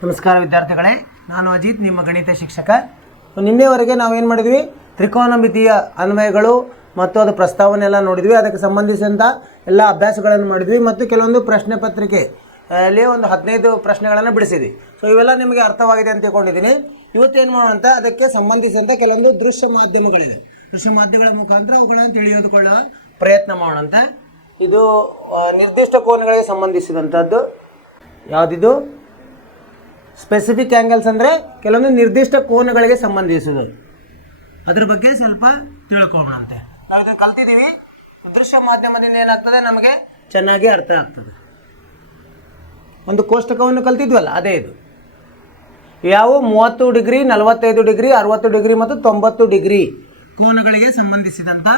ನಮಸ್ಕಾರ ವಿದ್ಯಾರ್ಥಿಗಳೇ, ನಾನು ಅಜಿತ್, ನಿಮ್ಮ ಗಣಿತ ಶಿಕ್ಷಕ. ನಿನ್ನೆವರೆಗೆ ನಾವೇನು ಮಾಡಿದ್ವಿ, ತ್ರಿಕೋನಮಿತಿಯ ಅನ್ವಯಗಳು ಮತ್ತು ಅದು ಪ್ರಸ್ತಾವನೆ ಎಲ್ಲ ನೋಡಿದ್ವಿ. ಅದಕ್ಕೆ ಸಂಬಂಧಿಸಿದಂಥ ಎಲ್ಲ ಅಭ್ಯಾಸಗಳನ್ನು ಮಾಡಿದ್ವಿ ಮತ್ತು ಕೆಲವೊಂದು ಪ್ರಶ್ನೆ ಪತ್ರಿಕೆ ಅಲ್ಲಿ ಒಂದು 15 ಪ್ರಶ್ನೆಗಳನ್ನು ಬಿಡಿಸಿದ್ವಿ. ಸೊ ಇವೆಲ್ಲ ನಿಮಗೆ ಅರ್ಥವಾಗಿದೆ ಅಂತ ತಿಳ್ಕೊಂಡಿದ್ದೀನಿ. ಇವತ್ತೇನು ಮಾಡೋಣ, ಅದಕ್ಕೆ ಸಂಬಂಧಿಸಿದಂಥ ಕೆಲವೊಂದು ದೃಶ್ಯ ಮಾಧ್ಯಮಗಳಿವೆ. ದೃಶ್ಯ ಮಾಧ್ಯಮಗಳ ಮುಖಾಂತರ ಅವುಗಳನ್ನು ತಿಳಿದುಕೊಳ್ಳುವ ಪ್ರಯತ್ನ ಮಾಡೋಣ. ಇದು ನಿರ್ದಿಷ್ಟ ಕೋನಗಳಿಗೆ ಸಂಬಂಧಿಸಿದಂಥದ್ದು. ಯಾವುದಿದು? ಸ್ಪೆಸಿಫಿಕ್ ಆ್ಯಂಗಲ್ಸ್ ಅಂದರೆ ಕೆಲವೊಂದು ನಿರ್ದಿಷ್ಟ ಕೋನಗಳಿಗೆ ಸಂಬಂಧಿಸಿದ್ದು. ಅದ್ರ ಬಗ್ಗೆ ಸ್ವಲ್ಪ ತಿಳ್ಕೊಳ್ಳೋಣಂತೆ. ನಾವು ಇದನ್ನು ಕಲ್ತಿದ್ದೀವಿ. ದೃಶ್ಯ ಮಾಧ್ಯಮದಿಂದ ಏನಾಗ್ತದೆ, ನಮಗೆ ಚೆನ್ನಾಗಿ ಅರ್ಥ ಆಗ್ತದೆ. ಒಂದು ಕೋಷ್ಟಕವನ್ನು ಕಲ್ತಿದ್ವಲ್ಲ, ಅದೇ ಇದು. ಯಾವ 30 ಡಿಗ್ರಿ, 45 ಡಿಗ್ರಿ, 60 ಡಿಗ್ರಿ ಮತ್ತು 90 ಡಿಗ್ರಿ ಕೋನಗಳಿಗೆ ಸಂಬಂಧಿಸಿದಂಥ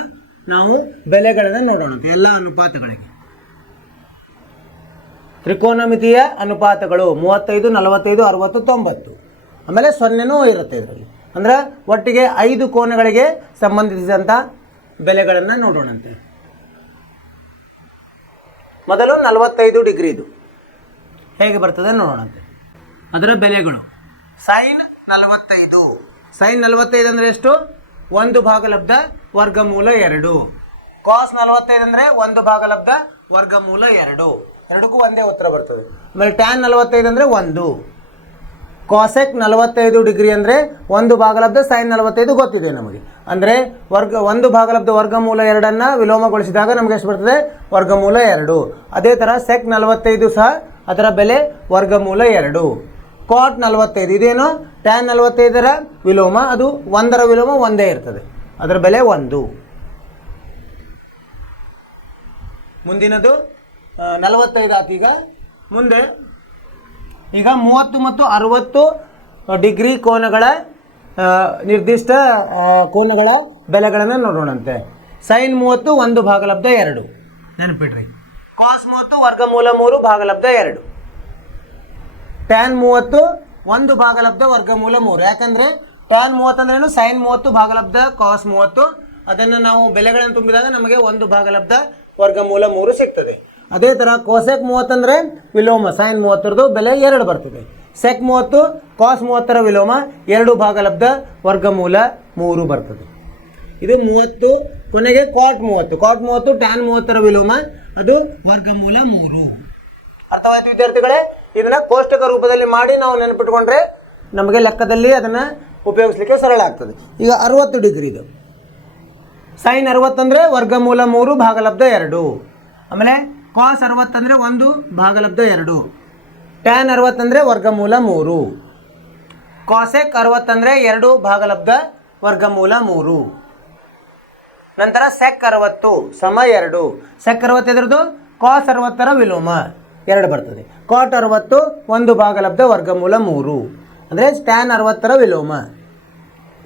ನಾವು ಬೆಲೆಗಳನ್ನು ನೋಡೋಣ. ಎಲ್ಲ ಅನುಪಾತಗಳಿಗೆ ತ್ರಿಕೋನಮಿತಿಯ ಅನುಪಾತಗಳು 35, 45, 60, 90. ಆಮೇಲೆ 0ನೂ ಇರುತ್ತೆ ಇದರಲ್ಲಿ. ಅಂದರೆ ಒಟ್ಟಿಗೆ 5 ಕೋನಗಳಿಗೆ ಸಂಬಂಧಿಸಿದಂಥ ಬೆಲೆಗಳನ್ನು ನೋಡೋಣಂತೆ. ಮೊದಲು 45 ಡಿಗ್ರಿದು ಹೇಗೆ ಬರ್ತದೆ ನೋಡೋಣಂತೆ. ಅದರ ಬೆಲೆಗಳು ಸೈನ್ 45. ಸೈನ್ 45 ಅಂದರೆ ಎಷ್ಟು? 1 ಭಾಗಲಬ್ಧ ವರ್ಗಮೂಲ 2. ಕಾಸ್ 45 ಅಂದರೆ 1 ಭಾಗಲಬ್ಧ ವರ್ಗಮೂಲ 2. ಎರಡಕ್ಕೂ ಒಂದೇ ಉತ್ತರ ಬರ್ತದೆ. ಆಮೇಲೆ ಟ್ಯಾನ್ 45 ಅಂದರೆ 1. ಕಾಸೆಕ್ 45 ಡಿಗ್ರಿ ಅಂದರೆ 1 ಭಾಗಲಬ್ಧ ಸೈನ್ 45 ಗೊತ್ತಿದೆ ನಮಗೆ. ಅಂದರೆ 1 ಭಾಗಲಬ್ಧ ವರ್ಗಮೂಲ 2 ವಿಲೋಮಗೊಳಿಸಿದಾಗ ನಮಗೆ ಎಷ್ಟು ಬರ್ತದೆ? ವರ್ಗಮೂಲ 2. ಅದೇ ಥರ ಸೆಕ್ 45 ಸಹ ಅದರ ಬೆಲೆ ವರ್ಗಮೂಲ 2. ಕಾಟ್ 45 ಇದೇನು? ಟ್ಯಾನ್ 45ರ ವಿಲೋಮ, ಅದು 1ರ ವಿಲೋಮ ಒಂದೇ ಇರ್ತದೆ, ಅದರ ಬೆಲೆ 1. ಮುಂದಿನದು 45 ಆತು. ಮುಂದೆ ಈಗ 30 ಮತ್ತು 60 ಡಿಗ್ರಿ ಕೋನಗಳ ನಿರ್ದಿಷ್ಟ ಕೋನಗಳ ಬೆಲೆಗಳನ್ನು ನೋಡೋಣಂತೆ. ಸೈನ್ 30 1 ಭಾಗಲಬ್ಧ 2 ನೆನಪಿಡ್ರಿ. ಕಾಸ್ 30 ವರ್ಗಮೂಲ 3 ಭಾಗಲಬ್ಧ 2. ಟ್ಯಾನ್ 30 1 ಭಾಗಲಬ್ಧ ವರ್ಗಮೂಲ 3. ಯಾಕಂದರೆ ಟ್ಯಾನ್ 30 ಅಂದ್ರೇನು? ಸೈನ್ 30 ಭಾಗಲಬ್ಧ ಕಾಸ್ 30. ಅದನ್ನು ನಾವು ಬೆಲೆಗಳನ್ನು ತುಂಬಿದಾಗ ನಮಗೆ 1 ಭಾಗಲಬ್ಧ ವರ್ಗಮೂಲ 3 ಸಿಗ್ತದೆ. ಅದೇ ಥರ ಕೋಸೆಕ್ 30 ಅಂದರೆ ವಿಲೋಮ ಸೈನ್ 30ರದು ಬೆಲೆ 2 ಬರ್ತದೆ. ಸೆಕ್ 30 ಕಾಸ್ 30ರ ವಿಲೋಮ 2 ಭಾಗಲಬ್ಧ ವರ್ಗಮೂಲ 3 ಬರ್ತದೆ. ಇದು 30. ಕೊನೆಗೆ ಕಾಟ್ 30 ಟ್ಯಾನ್ 30ರ ವಿಲೋಮ, ಅದು ವರ್ಗಮೂಲ 3. ಅರ್ಥವಾಯ್ತು ವಿದ್ಯಾರ್ಥಿಗಳೇ? ಇದನ್ನು ಕೋಷ್ಟಕ ರೂಪದಲ್ಲಿ ಮಾಡಿ ನಾವು ನೆನಪಿಟ್ಕೊಂಡ್ರೆ ನಮಗೆ ಲೆಕ್ಕದಲ್ಲಿ ಅದನ್ನು ಉಪಯೋಗಿಸ್ಲಿಕ್ಕೆ ಸರಳ ಆಗ್ತದೆ. ಈಗ 60 ಡಿಗ್ರಿದು ಸೈನ್ 60 ಅಂದರೆ ವರ್ಗಮೂಲ 3 ಭಾಗಲಬ್ಧ 2. ಆಮೇಲೆ ಕಾಸ್ 60 ಅಂದರೆ 1 ಭಾಗಲಬ್ಧ 2. ಟ್ಯಾನ್ 60 ಅಂದರೆ ವರ್ಗಮೂಲ 3. ಕಾಸೆಕ್ 60 ಅಂದರೆ 2 ಭಾಗಲಬ್ಧ ವರ್ಗಮೂಲ 3. ನಂತರ ಸೆಕ್ 60 ಸಮ 2. ಸೆಕ್ 60 ಎದ್ರದ್ದು ಕಾಸ್ 60ರ ವಿಲೋಮ 2 ಬರ್ತದೆ. ಕಾಟ್ 60 1 ಭಾಗಲಬ್ಧ ವರ್ಗಮೂಲ 3 ಅಂದರೆ ಟ್ಯಾನ್ 60ರ ವಿಲೋಮ.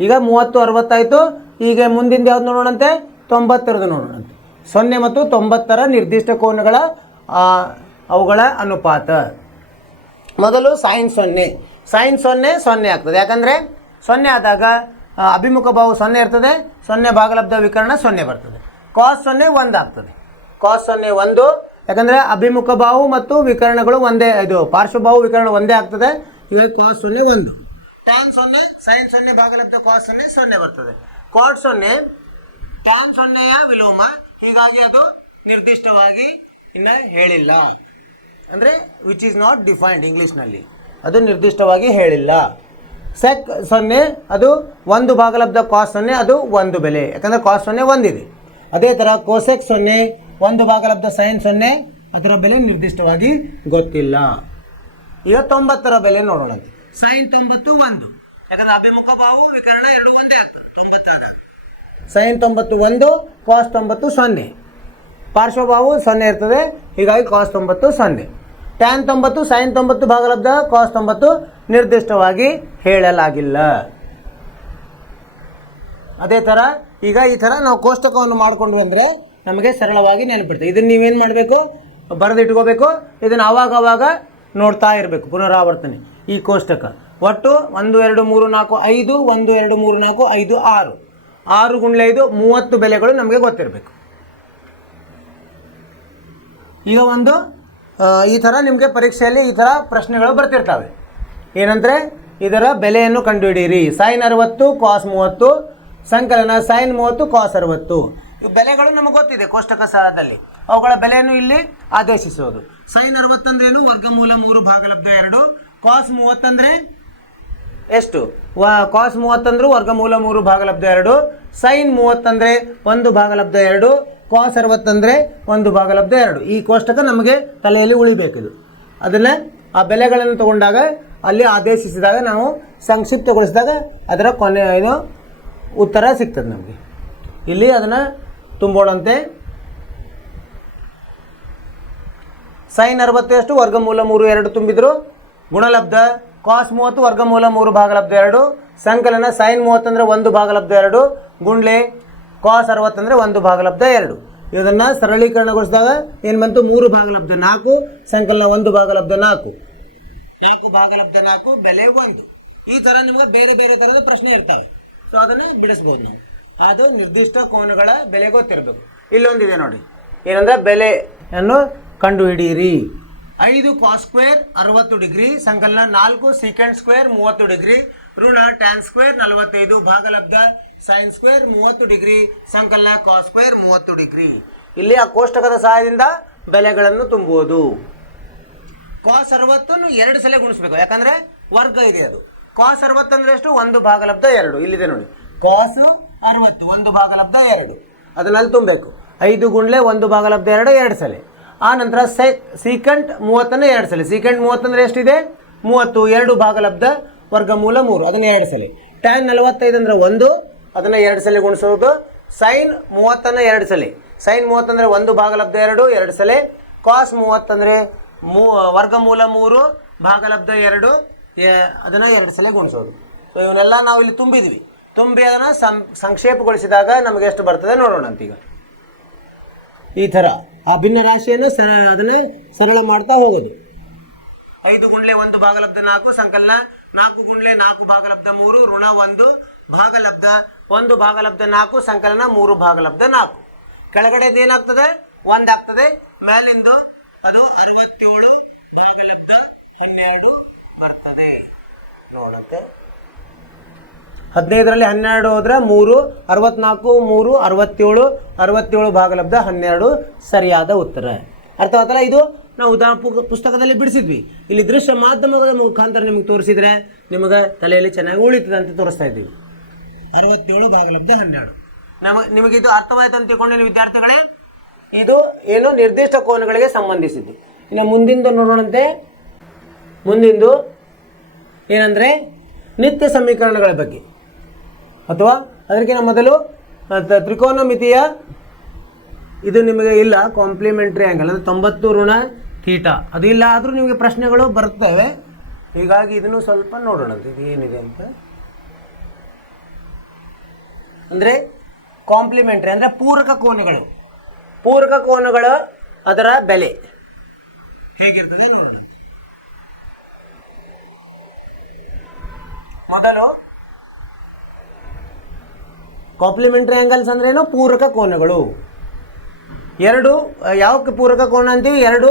ಈಗ 30 60 ಆಯಿತು. ಈಗ ಮುಂದಿನ ಯಾವ್ದು ನೋಡೋಣಂತೆ? 90ರದು ನೋಡೋಣಂತೆ. 0 ಮತ್ತು 90ರ ನಿರ್ದಿಷ್ಟ ಕೋನಗಳ ಅವುಗಳ ಅನುಪಾತ. ಮೊದಲು ಸೈನ್ 0. ಸೈನ್ 0 ಆಗ್ತದೆ. ಯಾಕಂದರೆ 0 ಆದಾಗ ಅಭಿಮುಖ ಬಾಹು 0 ಇರ್ತದೆ, 0 ಭಾಗಲಬ್ಧ ವಿಕರ್ಣ 0 ಬರ್ತದೆ. ಕಾಸ್ 0 1 ಆಗ್ತದೆ. ಕಾಸ್ 0 1, ಯಾಕಂದರೆ ಅಭಿಮುಖ ಬಾಹು ಮತ್ತು ವಿಕರ್ಣಗಳು ಒಂದೇ, ಇದು ಪಾರ್ಶ್ವಬಾಹು ವಿಕರ್ಣ ಒಂದೇ ಆಗ್ತದೆ. ಈಗ ಕಾಸ್ 0 1. ಟ್ಯಾನ್ 0 ಸೈನ್ 0 ಭಾಗಲಬ್ಧ ಕಾಸ್ 0 0 ಬರ್ತದೆ. ಕಾಟ್ 0 ಟ್ಯಾನ್ 0ಯ ವಿಲೋಮ, ಹೀಗಾಗಿ ಅದು ನಿರ್ದಿಷ್ಟವಾಗಿ ಇನ್ನು ಹೇಳಿಲ್ಲ. ಅಂದರೆ ವಿಚ್ ಈಸ್ ನಾಟ್ ಡಿಫೈನ್ಡ್ ಇಂಗ್ಲೀಷ್ನಲ್ಲಿ, ಅದು ನಿರ್ದಿಷ್ಟವಾಗಿ ಹೇಳಿಲ್ಲ. ಸೆಕ್ 0 ಅದು 1 ಭಾಗಲಬ್ಧ ಕಾಸ್ 0, ಅದು 1 ಬೆಲೆ, ಯಾಕಂದರೆ ಕಾಸ್ 0 1 ಇದೆ. ಅದೇ ಥರ ಕೋಸೆಕ್ 0 1 ಭಾಗಲಬ್ಧ ಸೈನ್ 0, ಅದರ ಬೆಲೆ ನಿರ್ದಿಷ್ಟವಾಗಿ ಗೊತ್ತಿಲ್ಲ. ಈಗ 90ರ ಬೆಲೆ ನೋಡೋಣ. ಸೈನ್ 90 1, ಯಾಕಂದರೆ ಅಭಿಮುಖ ಬಾಹು ವಿಕರ್ಣ 2 ಒಂದೇ ಆಗ್ತದೆ 90 ಆಗ. ಸೈನ್ 90 1, ಕಾಸ್ 90 0. ಪಾರ್ಶ್ವಬಾಹು 0 ಇರ್ತದೆ, ಹೀಗಾಗಿ ಕಾಸ್ 90 0. ಟ್ಯಾನ್ 90 ಸೈನ್ 90 ಭಾಗಲಬ್ಧ ಕಾಸ್ 90 ನಿರ್ದಿಷ್ಟವಾಗಿ ಹೇಳಲಾಗಿಲ್ಲ. ಅದೇ ಥರ ಈಗ ಈ ಥರ ನಾವು ಕೋಷ್ಟಕವನ್ನು ಮಾಡಿಕೊಂಡು ಬಂದರೆ ನಮಗೆ ಸರಳವಾಗಿ ನೆನಪಿಡ್ತದೆ. ಇದನ್ನು ನೀವೇನು ಮಾಡಬೇಕು? ಬರೆದಿಟ್ಕೋಬೇಕು. ಇದನ್ನು ಆವಾಗ ನೋಡ್ತಾ ಇರಬೇಕು, ಪುನರಾವರ್ತನೆ. ಈ ಕೋಷ್ಟಕ ಒಟ್ಟು 1 2 3 4 5, 1 2 3 4 5 6, 6 × 5 30 ಬೆಲೆಗಳು ನಮಗೆ ಗೊತ್ತಿರಬೇಕು. ಈಗ ಒಂದು ಈ ಥರ ನಿಮಗೆ ಪರೀಕ್ಷೆಯಲ್ಲಿ ಈ ಥರ ಪ್ರಶ್ನೆಗಳು ಬರ್ತಿರ್ತವೆ. ಏನಂದರೆ ಇದರ ಬೆಲೆಯನ್ನು ಕಂಡುಹಿಡಿಯಿರಿ. ಸೈನ್ 60 ಕಾಸ್ 30 ಸಂಕಲನ ಸೈನ್ 30 ಕಾಸ್ 60. ಇವು ಬೆಲೆಗಳು ನಮಗೆ ಗೊತ್ತಿದೆ ಕೋಷ್ಟಕ ಸಹದಲ್ಲಿ, ಅವುಗಳ ಬೆಲೆಯನ್ನು ಇಲ್ಲಿ ಆದೇಶಿಸೋದು. ಸೈನ್ 60 ಅಂದ್ರೆ ಏನು? ವರ್ಗಮೂಲ 3 ಭಾಗಲಬ್ಧ 2. ಕಾಸ್ 30 ಅಂದರೆ ಎಷ್ಟು? ಕಾಸ್ 30 ಅಂದ್ರೆ ವರ್ಗಮೂಲ 3 ಭಾಗಲಬ್ಧ 2. ಸೈನ್ 30 ಅಂದರೆ 1 ಭಾಗಲಬ್ಧ 2. ಕಾಸ್ 60 ಅಂದರೆ 1 ಭಾಗಲಬ್ಧ 2. ಈ ಕೋಷ್ಟಕ ನಮಗೆ ತಲೆಯಲ್ಲಿ ಉಳಿಬೇಕಿದು. ಅದನ್ನು ಆ ಬೆಲೆಗಳನ್ನು ತಗೊಂಡಾಗ ಅಲ್ಲಿ ಆದೇಶಿಸಿದಾಗ ನಾವು ಸಂಕ್ಷಿಪ್ತಗೊಳಿಸಿದಾಗ ಅದರ ಕೊನೆಯ ಉತ್ತರ ಸಿಗ್ತದೆ ನಮಗೆ. ಇಲ್ಲಿ ಅದನ್ನು ತುಂಬೋಣಂತೆ. ಸೈನ್ 60 ಎಷ್ಟು? ವರ್ಗಮೂಲ 3 2 ತುಂಬಿದ್ರು ಗುಣಲಬ್ಧ. ಕಾಸ್ 30 ವರ್ಗಮೂಲ 3 ಭಾಗಲಬ್ಧ 2. ಸಂಕಲನ ಸೈನ್ 30 ಅಂದರೆ 1 ಭಾಗಲಬ್ಧ 2 ಗುಂಡ್ಲೆ ಕಾಸ್ 60 ಅಂದರೆ 1 ಭಾಗಲಬ್ಧ 2. ಇದನ್ನು ಸರಳೀಕರಣಗೊಳಿಸಿದಾಗ ಏನು ಬಂತು? 3 ಭಾಗಲಬ್ಧ 4 ಸಂಕಲನ 1 ಭಾಗಲಬ್ಧ 4 4 ಭಾಗಲಬ್ಧ 4 ಬೆಲೆ 1. ಈ ಥರ ನಿಮಗೆ ಬೇರೆ ಬೇರೆ ಥರದ ಪ್ರಶ್ನೆ ಇರ್ತವೆ. ಸೊ ಅದನ್ನೇ ಬಿಡಿಸ್ಬೋದು ನಾವು. ಅದು ನಿರ್ದಿಷ್ಟ ಕೋನಗಳ ಬೆಲೆ ಗೊತ್ತಿರಬೇಕು. ಇಲ್ಲೊಂದಿದೆ ನೋಡಿ, ಏನಂದ್ರೆ ಬೆಲೆಯನ್ನು ಕಂಡುಹಿಡಿಯಿರಿ. 5 ಕಾಸ್ ಸ್ಕ್ವೇರ್ 60 ಡಿಗ್ರಿ ಸಂಕಲನ 4 ಸೀಕೆಂಡ್ ಸ್ಕ್ವೇರ್ 30 ಡಿಗ್ರಿ ಋಣ ಟ್ಯಾನ್ ಸ್ಕ್ವೇರ್ 45 ಭಾಗಲಬ್ಧ ಸೈನ್ ಸ್ಕ್ವೇರ್ 30 ಡಿಗ್ರಿ ಸಂಕಲನ ಕಾಸ್ ಸ್ಕ್ವೇರ್ 30 ಡಿಗ್ರಿ. ಇಲ್ಲಿ ಆ ಕೋಷ್ಟಕದ ಸಹಾಯದಿಂದ ಬೆಲೆಗಳನ್ನು ತುಂಬುವುದು. ಕಾಸ್ 60 2 ಸಲ ಗುಣಿಸ್ಬೇಕು, ಯಾಕಂದ್ರೆ ವರ್ಗ ಇದೆ ಅದು. ಕಾಸ್ 60 ಅಂದ್ರೆ ಎಷ್ಟು? 1 ಭಾಗಲಬ್ಧ 2. ಇಲ್ಲಿದೆ ನೋಡಿ, ಕಾಸ್ 60 1 ಭಾಗಲಬ್ಧ 2 ಅದನ್ನಲ್ಲಿ ತುಂಬಬೇಕು. 5 ಗುಂಡ್ಲೆ 1 ಭಾಗಲಬ್ಧ 2 2 ಸಲ. ಆ ನಂತರ ಸೀಕೆಂಟ್ 30 2 ಸಲ. ಸೀಕೆಂಟ್ 30 ಅಂದ್ರೆ ಎಷ್ಟಿದೆ? 30 2 ಭಾಗಲಬ್ಧ ವರ್ಗಮೂಲ 3 ಅದನ್ನು 2 ಸಲ. ಟ್ಯಾನ್ 45 ಅಂದ್ರೆ 1 ಅದನ್ನು 2 ಸಲ ಗುಣಿಸೋದು. ಸೈನ್ 30 2 ಸಲ. ಸೈನ್ 30 ಅಂದರೆ 1 ಭಾಗಲಬ್ಧ 2 2 ಸಲ. ಕಾಸ್ 30 ಅಂದರೆ ವರ್ಗಮೂಲ 3 ಭಾಗಲಬ್ಧ 2 ಅದನ್ನು 2 ಸಲ ಗುಣಿಸೋದು. ಸೊ ಇವನ್ನೆಲ್ಲ ನಾವು ಇಲ್ಲಿ ತುಂಬಿದ್ವಿ. ತುಂಬಿ ಅದನ್ನು ಸಂಕ್ಷೇಪಗೊಳಿಸಿದಾಗ ನಮಗೆ ಎಷ್ಟು ಬರ್ತದೆ ನೋಡೋಣ ಅಂತೀಗ. ಈ ಥರ ಆ ಭಿನ್ನ ರಾಶಿಯನ್ನು ಅದನ್ನೇ ಸರಳ ಮಾಡ್ತಾ ಹೋಗೋದು. 5 ಗುಂಡ್ಲೆ 1 ಭಾಗಲಬ್ಧ 4 ಸಂಕಲನ 4 ಗುಂಡ್ಲೆ 4 ಭಾಗಲಬ್ಧ 3 ಋಣ 1 ಭಾಗಲಬ್ಧ 1 ಭಾಗಲಬ್ಧ 4 ಸಂಕಲನ 3 ಭಾಗಲಬ್ಧ 4. ಕೆಳಗಡೆದು ಏನಾಗ್ತದೆ? 1 ಆಗ್ತದೆ. ಮೇಲಿಂದ ಅದು 67 ಭಾಗಲಬ್ಧ 12 ಬರ್ತದೆ. ನೋಡಂತೆ 15ರಲ್ಲಿ 12 ಹೋದ್ರೆ 3 64 3 67 67 ಭಾಗಲಬ್ಧ 12 ಸರಿಯಾದ ಉತ್ತರ. ಅರ್ಥವಾತಲ್ಲ? ಇದು ನಾವು ಪುಸ್ತಕದಲ್ಲಿ ಬಿಡಿಸಿದ್ವಿ. ಇಲ್ಲಿ ದೃಶ್ಯ ಮಾಧ್ಯಮದ ಮುಖಾಂತರ ನಿಮಗೆ ತೋರಿಸಿದ್ರೆ ನಿಮಗೆ ತಲೆಯಲ್ಲಿ ಚೆನ್ನಾಗಿ ಉಳಿತದೆ ಅಂತ ತೋರಿಸ್ತಾ ಇದ್ದೀವಿ. 67 ಭಾಗಲಬ್ಧ 12 ನಿಮಗೆ ಇದು ಅರ್ಥವಾಯ್ತು ಅಂತ ತಿಳ್ಕೊಂಡಿಲ್ಲ ವಿದ್ಯಾರ್ಥಿಗಳೇ. ಇದು ಏನು ನಿರ್ದಿಷ್ಟ ಕೋನಗಳಿಗೆ ಸಂಬಂಧಿಸಿದ್ದು. ಇನ್ನು ಮುಂದಿಂದು ನೋಡೋಣಂತೆ. ಮುಂದಿಂದು ಏನಂದರೆ ನಿತ್ಯ ಸಮೀಕರಣಗಳ ಬಗ್ಗೆ, ಅಥವಾ ಅದಕ್ಕಿಂತ ಮೊದಲು ತ್ರಿಕೋನಮಿತಿಯ ಇದು ನಿಮಗೆ ಇಲ್ಲ. ಕಾಂಪ್ಲಿಮೆಂಟ್ರಿ ಆ್ಯಂಗಲ್ ಅಂದರೆ 90 ಋಣ ಥೀಟಾ ಅದು ಇಲ್ಲ, ಆದರೂ ನಿಮಗೆ ಪ್ರಶ್ನೆಗಳು ಬರ್ತವೆ. ಹೀಗಾಗಿ ಇದನ್ನು ಸ್ವಲ್ಪ ನೋಡೋಣ ಇದು ಏನಿದೆ ಅಂತ. ಅಂದರೆ ಕಾಂಪ್ಲಿಮೆಂಟ್ರಿ ಅಂದರೆ ಪೂರಕ ಕೋನಗಳು. ಪೂರಕ ಕೋನಗಳು ಅದರ ಬೆಲೆ ಹೇಗಿರ್ತದೆ ನೋಡೋಣ. ಮೊದಲು ಕಾಂಪ್ಲಿಮೆಂಟ್ರಿ ಆ್ಯಂಗಲ್ಸ್ ಅಂದ್ರೆ ಏನು? ಪೂರಕ ಕೋನಗಳು. ಎರಡು ಯಾವಕ್ಕೆ ಪೂರಕ ಕೋನ ಅಂತೀವಿ? 2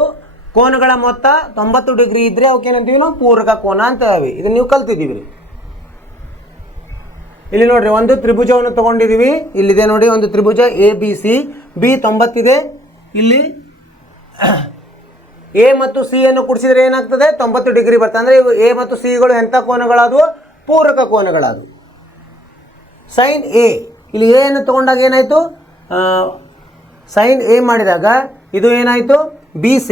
ಕೋನಗಳ ಮೊತ್ತ 90 ಡಿಗ್ರಿ ಇದ್ರೆ ಅವಕ್ಕೇನಂತೀವಿ ನಾವು? ಪೂರಕ ಕೋನ ಅಂತೇವೆ. ಇದನ್ನು ನೀವು ಕಲ್ತಿದ್ದೀವಿ. ಇಲ್ಲಿ ನೋಡ್ರಿ, ಒಂದು ತ್ರಿಭುಜವನ್ನು ತಗೊಂಡಿದ್ದೀವಿ. ಇಲ್ಲಿದೆ ನೋಡಿ ಒಂದು ತ್ರಿಭುಜ ABC. B 90 ಇದೆ. ಇಲ್ಲಿ A ಮತ್ತು C ಅನ್ನು ಕೂಡಿಸಿದ್ರೆ ಏನಾಗ್ತದೆ? 90 ಡಿಗ್ರಿ ಬರ್ತದೆ. ಅಂದರೆ ಇವು A ಮತ್ತು Cಗಳು ಎಂಥ ಕೋನಗಳಾದವು? ಪೂರಕ ಕೋನಗಳಾದವು. ಸೈನ್ A, ಇಲ್ಲಿ A ಅನ್ನು ತಗೊಂಡಾಗ ಏನಾಯಿತು? ಸೈನ್ A ಮಾಡಿದಾಗ ಇದು ಏನಾಯಿತು? BC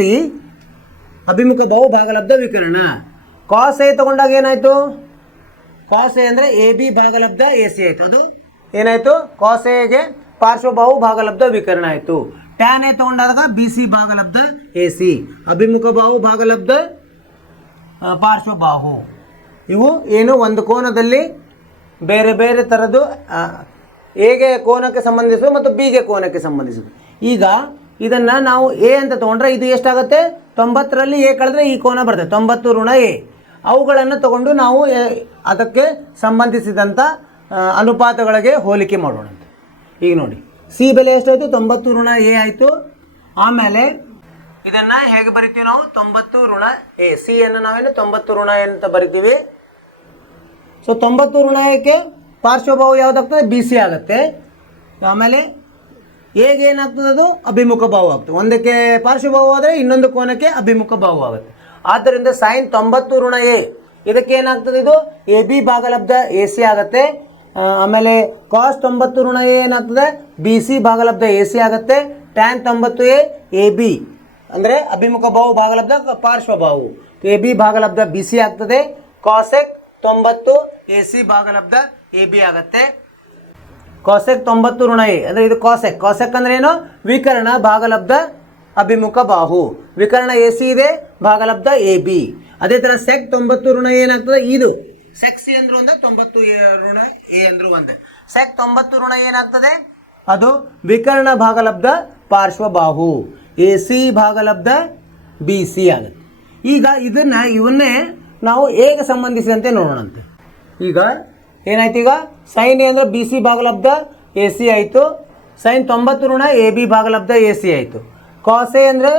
ಅಭಿಮುಖ ಬಹು ಭಾಗಲಬ್ಧ ವಿಕರ್ಣ. ಕಾಸ್ A ತಗೊಂಡಾಗ ಏನಾಯಿತು? ಕಾಸ್ A ಅಂದರೆ AB ಭಾಗಲಬ್ಧ AC ಆಯಿತು. ಅದು ಏನಾಯಿತು? ಕಾಸ್ Aಗೆ ಪಾರ್ಶ್ವಬಾಹು ಭಾಗಲಬ್ಧ ವಿಕರ್ಣ ಆಯಿತು. ಟ್ಯಾನ್ A ತಗೊಂಡಾಗ BC ಭಾಗಲಬ್ಧ AC ಅಭಿಮುಖ ಬಾಹು ಭಾಗಲಬ್ಧ ಪಾರ್ಶ್ವಬಾಹು. ಇವು ಏನು ಒಂದು ಕೋನದಲ್ಲಿ ಬೇರೆ ಬೇರೆ ಥರದ್ದು ಎಗೆ ಕೋನಕ್ಕೆ ಸಂಬಂಧಿಸಿದ್ದು ಮತ್ತು ಬಿಗೆ ಕೋನಕ್ಕೆ ಸಂಬಂಧಿಸಿದ್ದು. ಈಗ ಇದನ್ನು ನಾವು ಎ ಅಂತ ತೊಗೊಂಡ್ರೆ ಇದು ಎಷ್ಟಾಗುತ್ತೆ? 90ರಲ್ಲಿ ಎ ಕಳೆದ್ರೆ ಈ ಕೋನ ಬರ್ತದೆ, 90 ಋಣ ಎ. ಅವುಗಳನ್ನು ತಗೊಂಡು ನಾವು ಅದಕ್ಕೆ ಸಂಬಂಧಿಸಿದಂಥ ಅನುಪಾತಗಳಿಗೆ ಹೋಲಿಕೆ ಮಾಡೋಣ. ಈಗ ನೋಡಿ, ಸಿ ಬೆಲೆ ಎಷ್ಟಾಯಿತು? 90 ಋಣ ಎ ಆಯಿತು. ಆಮೇಲೆ ಇದನ್ನ ಹೇಗೆ ಬರಿತೀವಿ ನಾವು 90 ಋಣ ಎ. ಸಿ ಅನ್ನು ನಾವೇನು 90 ಋಣ ಎ ಅಂತ ಬರಿತೀವಿ. ಸೊ 90 ಋಣ ಎಕ್ಕೆ ಪಾರ್ಶ್ವಭಾವ ಯಾವುದಾಗ್ತದೆ, ಬಿ ಸಿ ಆಗುತ್ತೆ. ಆಮೇಲೆ ಎಗೆ ಏನಾಗ್ತದೆ, ಅದು ಅಭಿಮುಖ ಭಾವ ಆಗ್ತದೆ. ಒಂದಕ್ಕೆ ಪಾರ್ಶ್ವಭಾವ ಆದರೆ ಇನ್ನೊಂದು ಕೋನಕ್ಕೆ ಅಭಿಮುಖ ಭಾವ ಆಗುತ್ತೆ. ಆದ್ದರಿಂದ ಸೈನ್ 90 ಋಣ ಎ ಇದಕ್ಕೆ ಏನಾಗ್ತದೆ, ಇದು ಎ ಬಿ ಭಾಗಲಬ್ಧ ಎ ಸಿ ಆಗುತ್ತೆ. ಆಮೇಲೆ ಕಾಸ್ 90 ಋಣ ಎ ಏನಾಗ್ತದೆ, ಬಿ ಸಿ ಭಾಗಲಬ್ಧ ಎ ಸಿ ಆಗುತ್ತೆ. ಟ್ಯಾನ್ 90 ಎ ಬಿ ಅಂದರೆ ಅಭಿಮುಖ ಬಾಹು ಭಾಗಲಬ್ಧ ಪಾರ್ಶ್ವಭಾವು ಎ ಬಿ ಭಾಗಲಬ್ಧ ಬಿ ಸಿ ಆಗ್ತದೆ. ಕಾಸೆಕ್ 90 ಎ ಸಿ ಭಾಗಲಬ್ಧ ಎ ಬಿ ಆಗುತ್ತೆ. ಕಾಸೆಕ್ 90 ಋಣ ಎ ಅಂದರೆ ಇದು ಕಾಸೆಕ್. ಕಾಸೆಕ್ ಅಂದ್ರೆ ಏನು, ವಿಕರ್ಣ ಭಾಗಲಬ್ಧ ಅಭಿಮುಖ ಬಾಹು. ವಿಕರ್ಣ ಎ ಸಿ ಇದೆ, ಭಾಗಲಬ್ಧ ಎ ಬಿ. ಅದೇ ಥರ ಸೆಕ್ 90 ಋಣ ಏನಾಗ್ತದೆ, ಇದು ಸೆಕ್ ಸಿ ಅಂದ್ರೂ ಒಂದೇ, 90 ಋಣ ಎ ಅಂದ್ರೂ ಒಂದೇ. ಸೆಕ್ 90 ಋಣ ಏನಾಗ್ತದೆ, ಅದು ವಿಕರ್ಣ ಭಾಗಲಬ್ಧ ಪಾರ್ಶ್ವಬಾಹು ಎ ಸಿ ಭಾಗಲಬ್ಧ ಬಿ ಸಿ ಆಗುತ್ತೆ. ಈಗ ಇವನ್ನೇ ನಾವು ಹೇಗೆ ಸಂಬಂಧಿಸಿದಂತೆ ನೋಡೋಣಂತೆ. ಈಗ ಏನಾಯ್ತು, ಈಗ ಸೈನ್ ಎ ಅಂದರೆ ಬಿ ಸಿ ಭಾಗಲಬ್ಧ ಎ ಸಿ ಆಯಿತು. ಸೈನ್ 90 ಋಣ ಎ ಬಿ ಭಾಗಲಬ್ಧ ಎ ಸಿ ಆಯಿತು. ಕಾಸ್ ಎ ಅಂದರೆ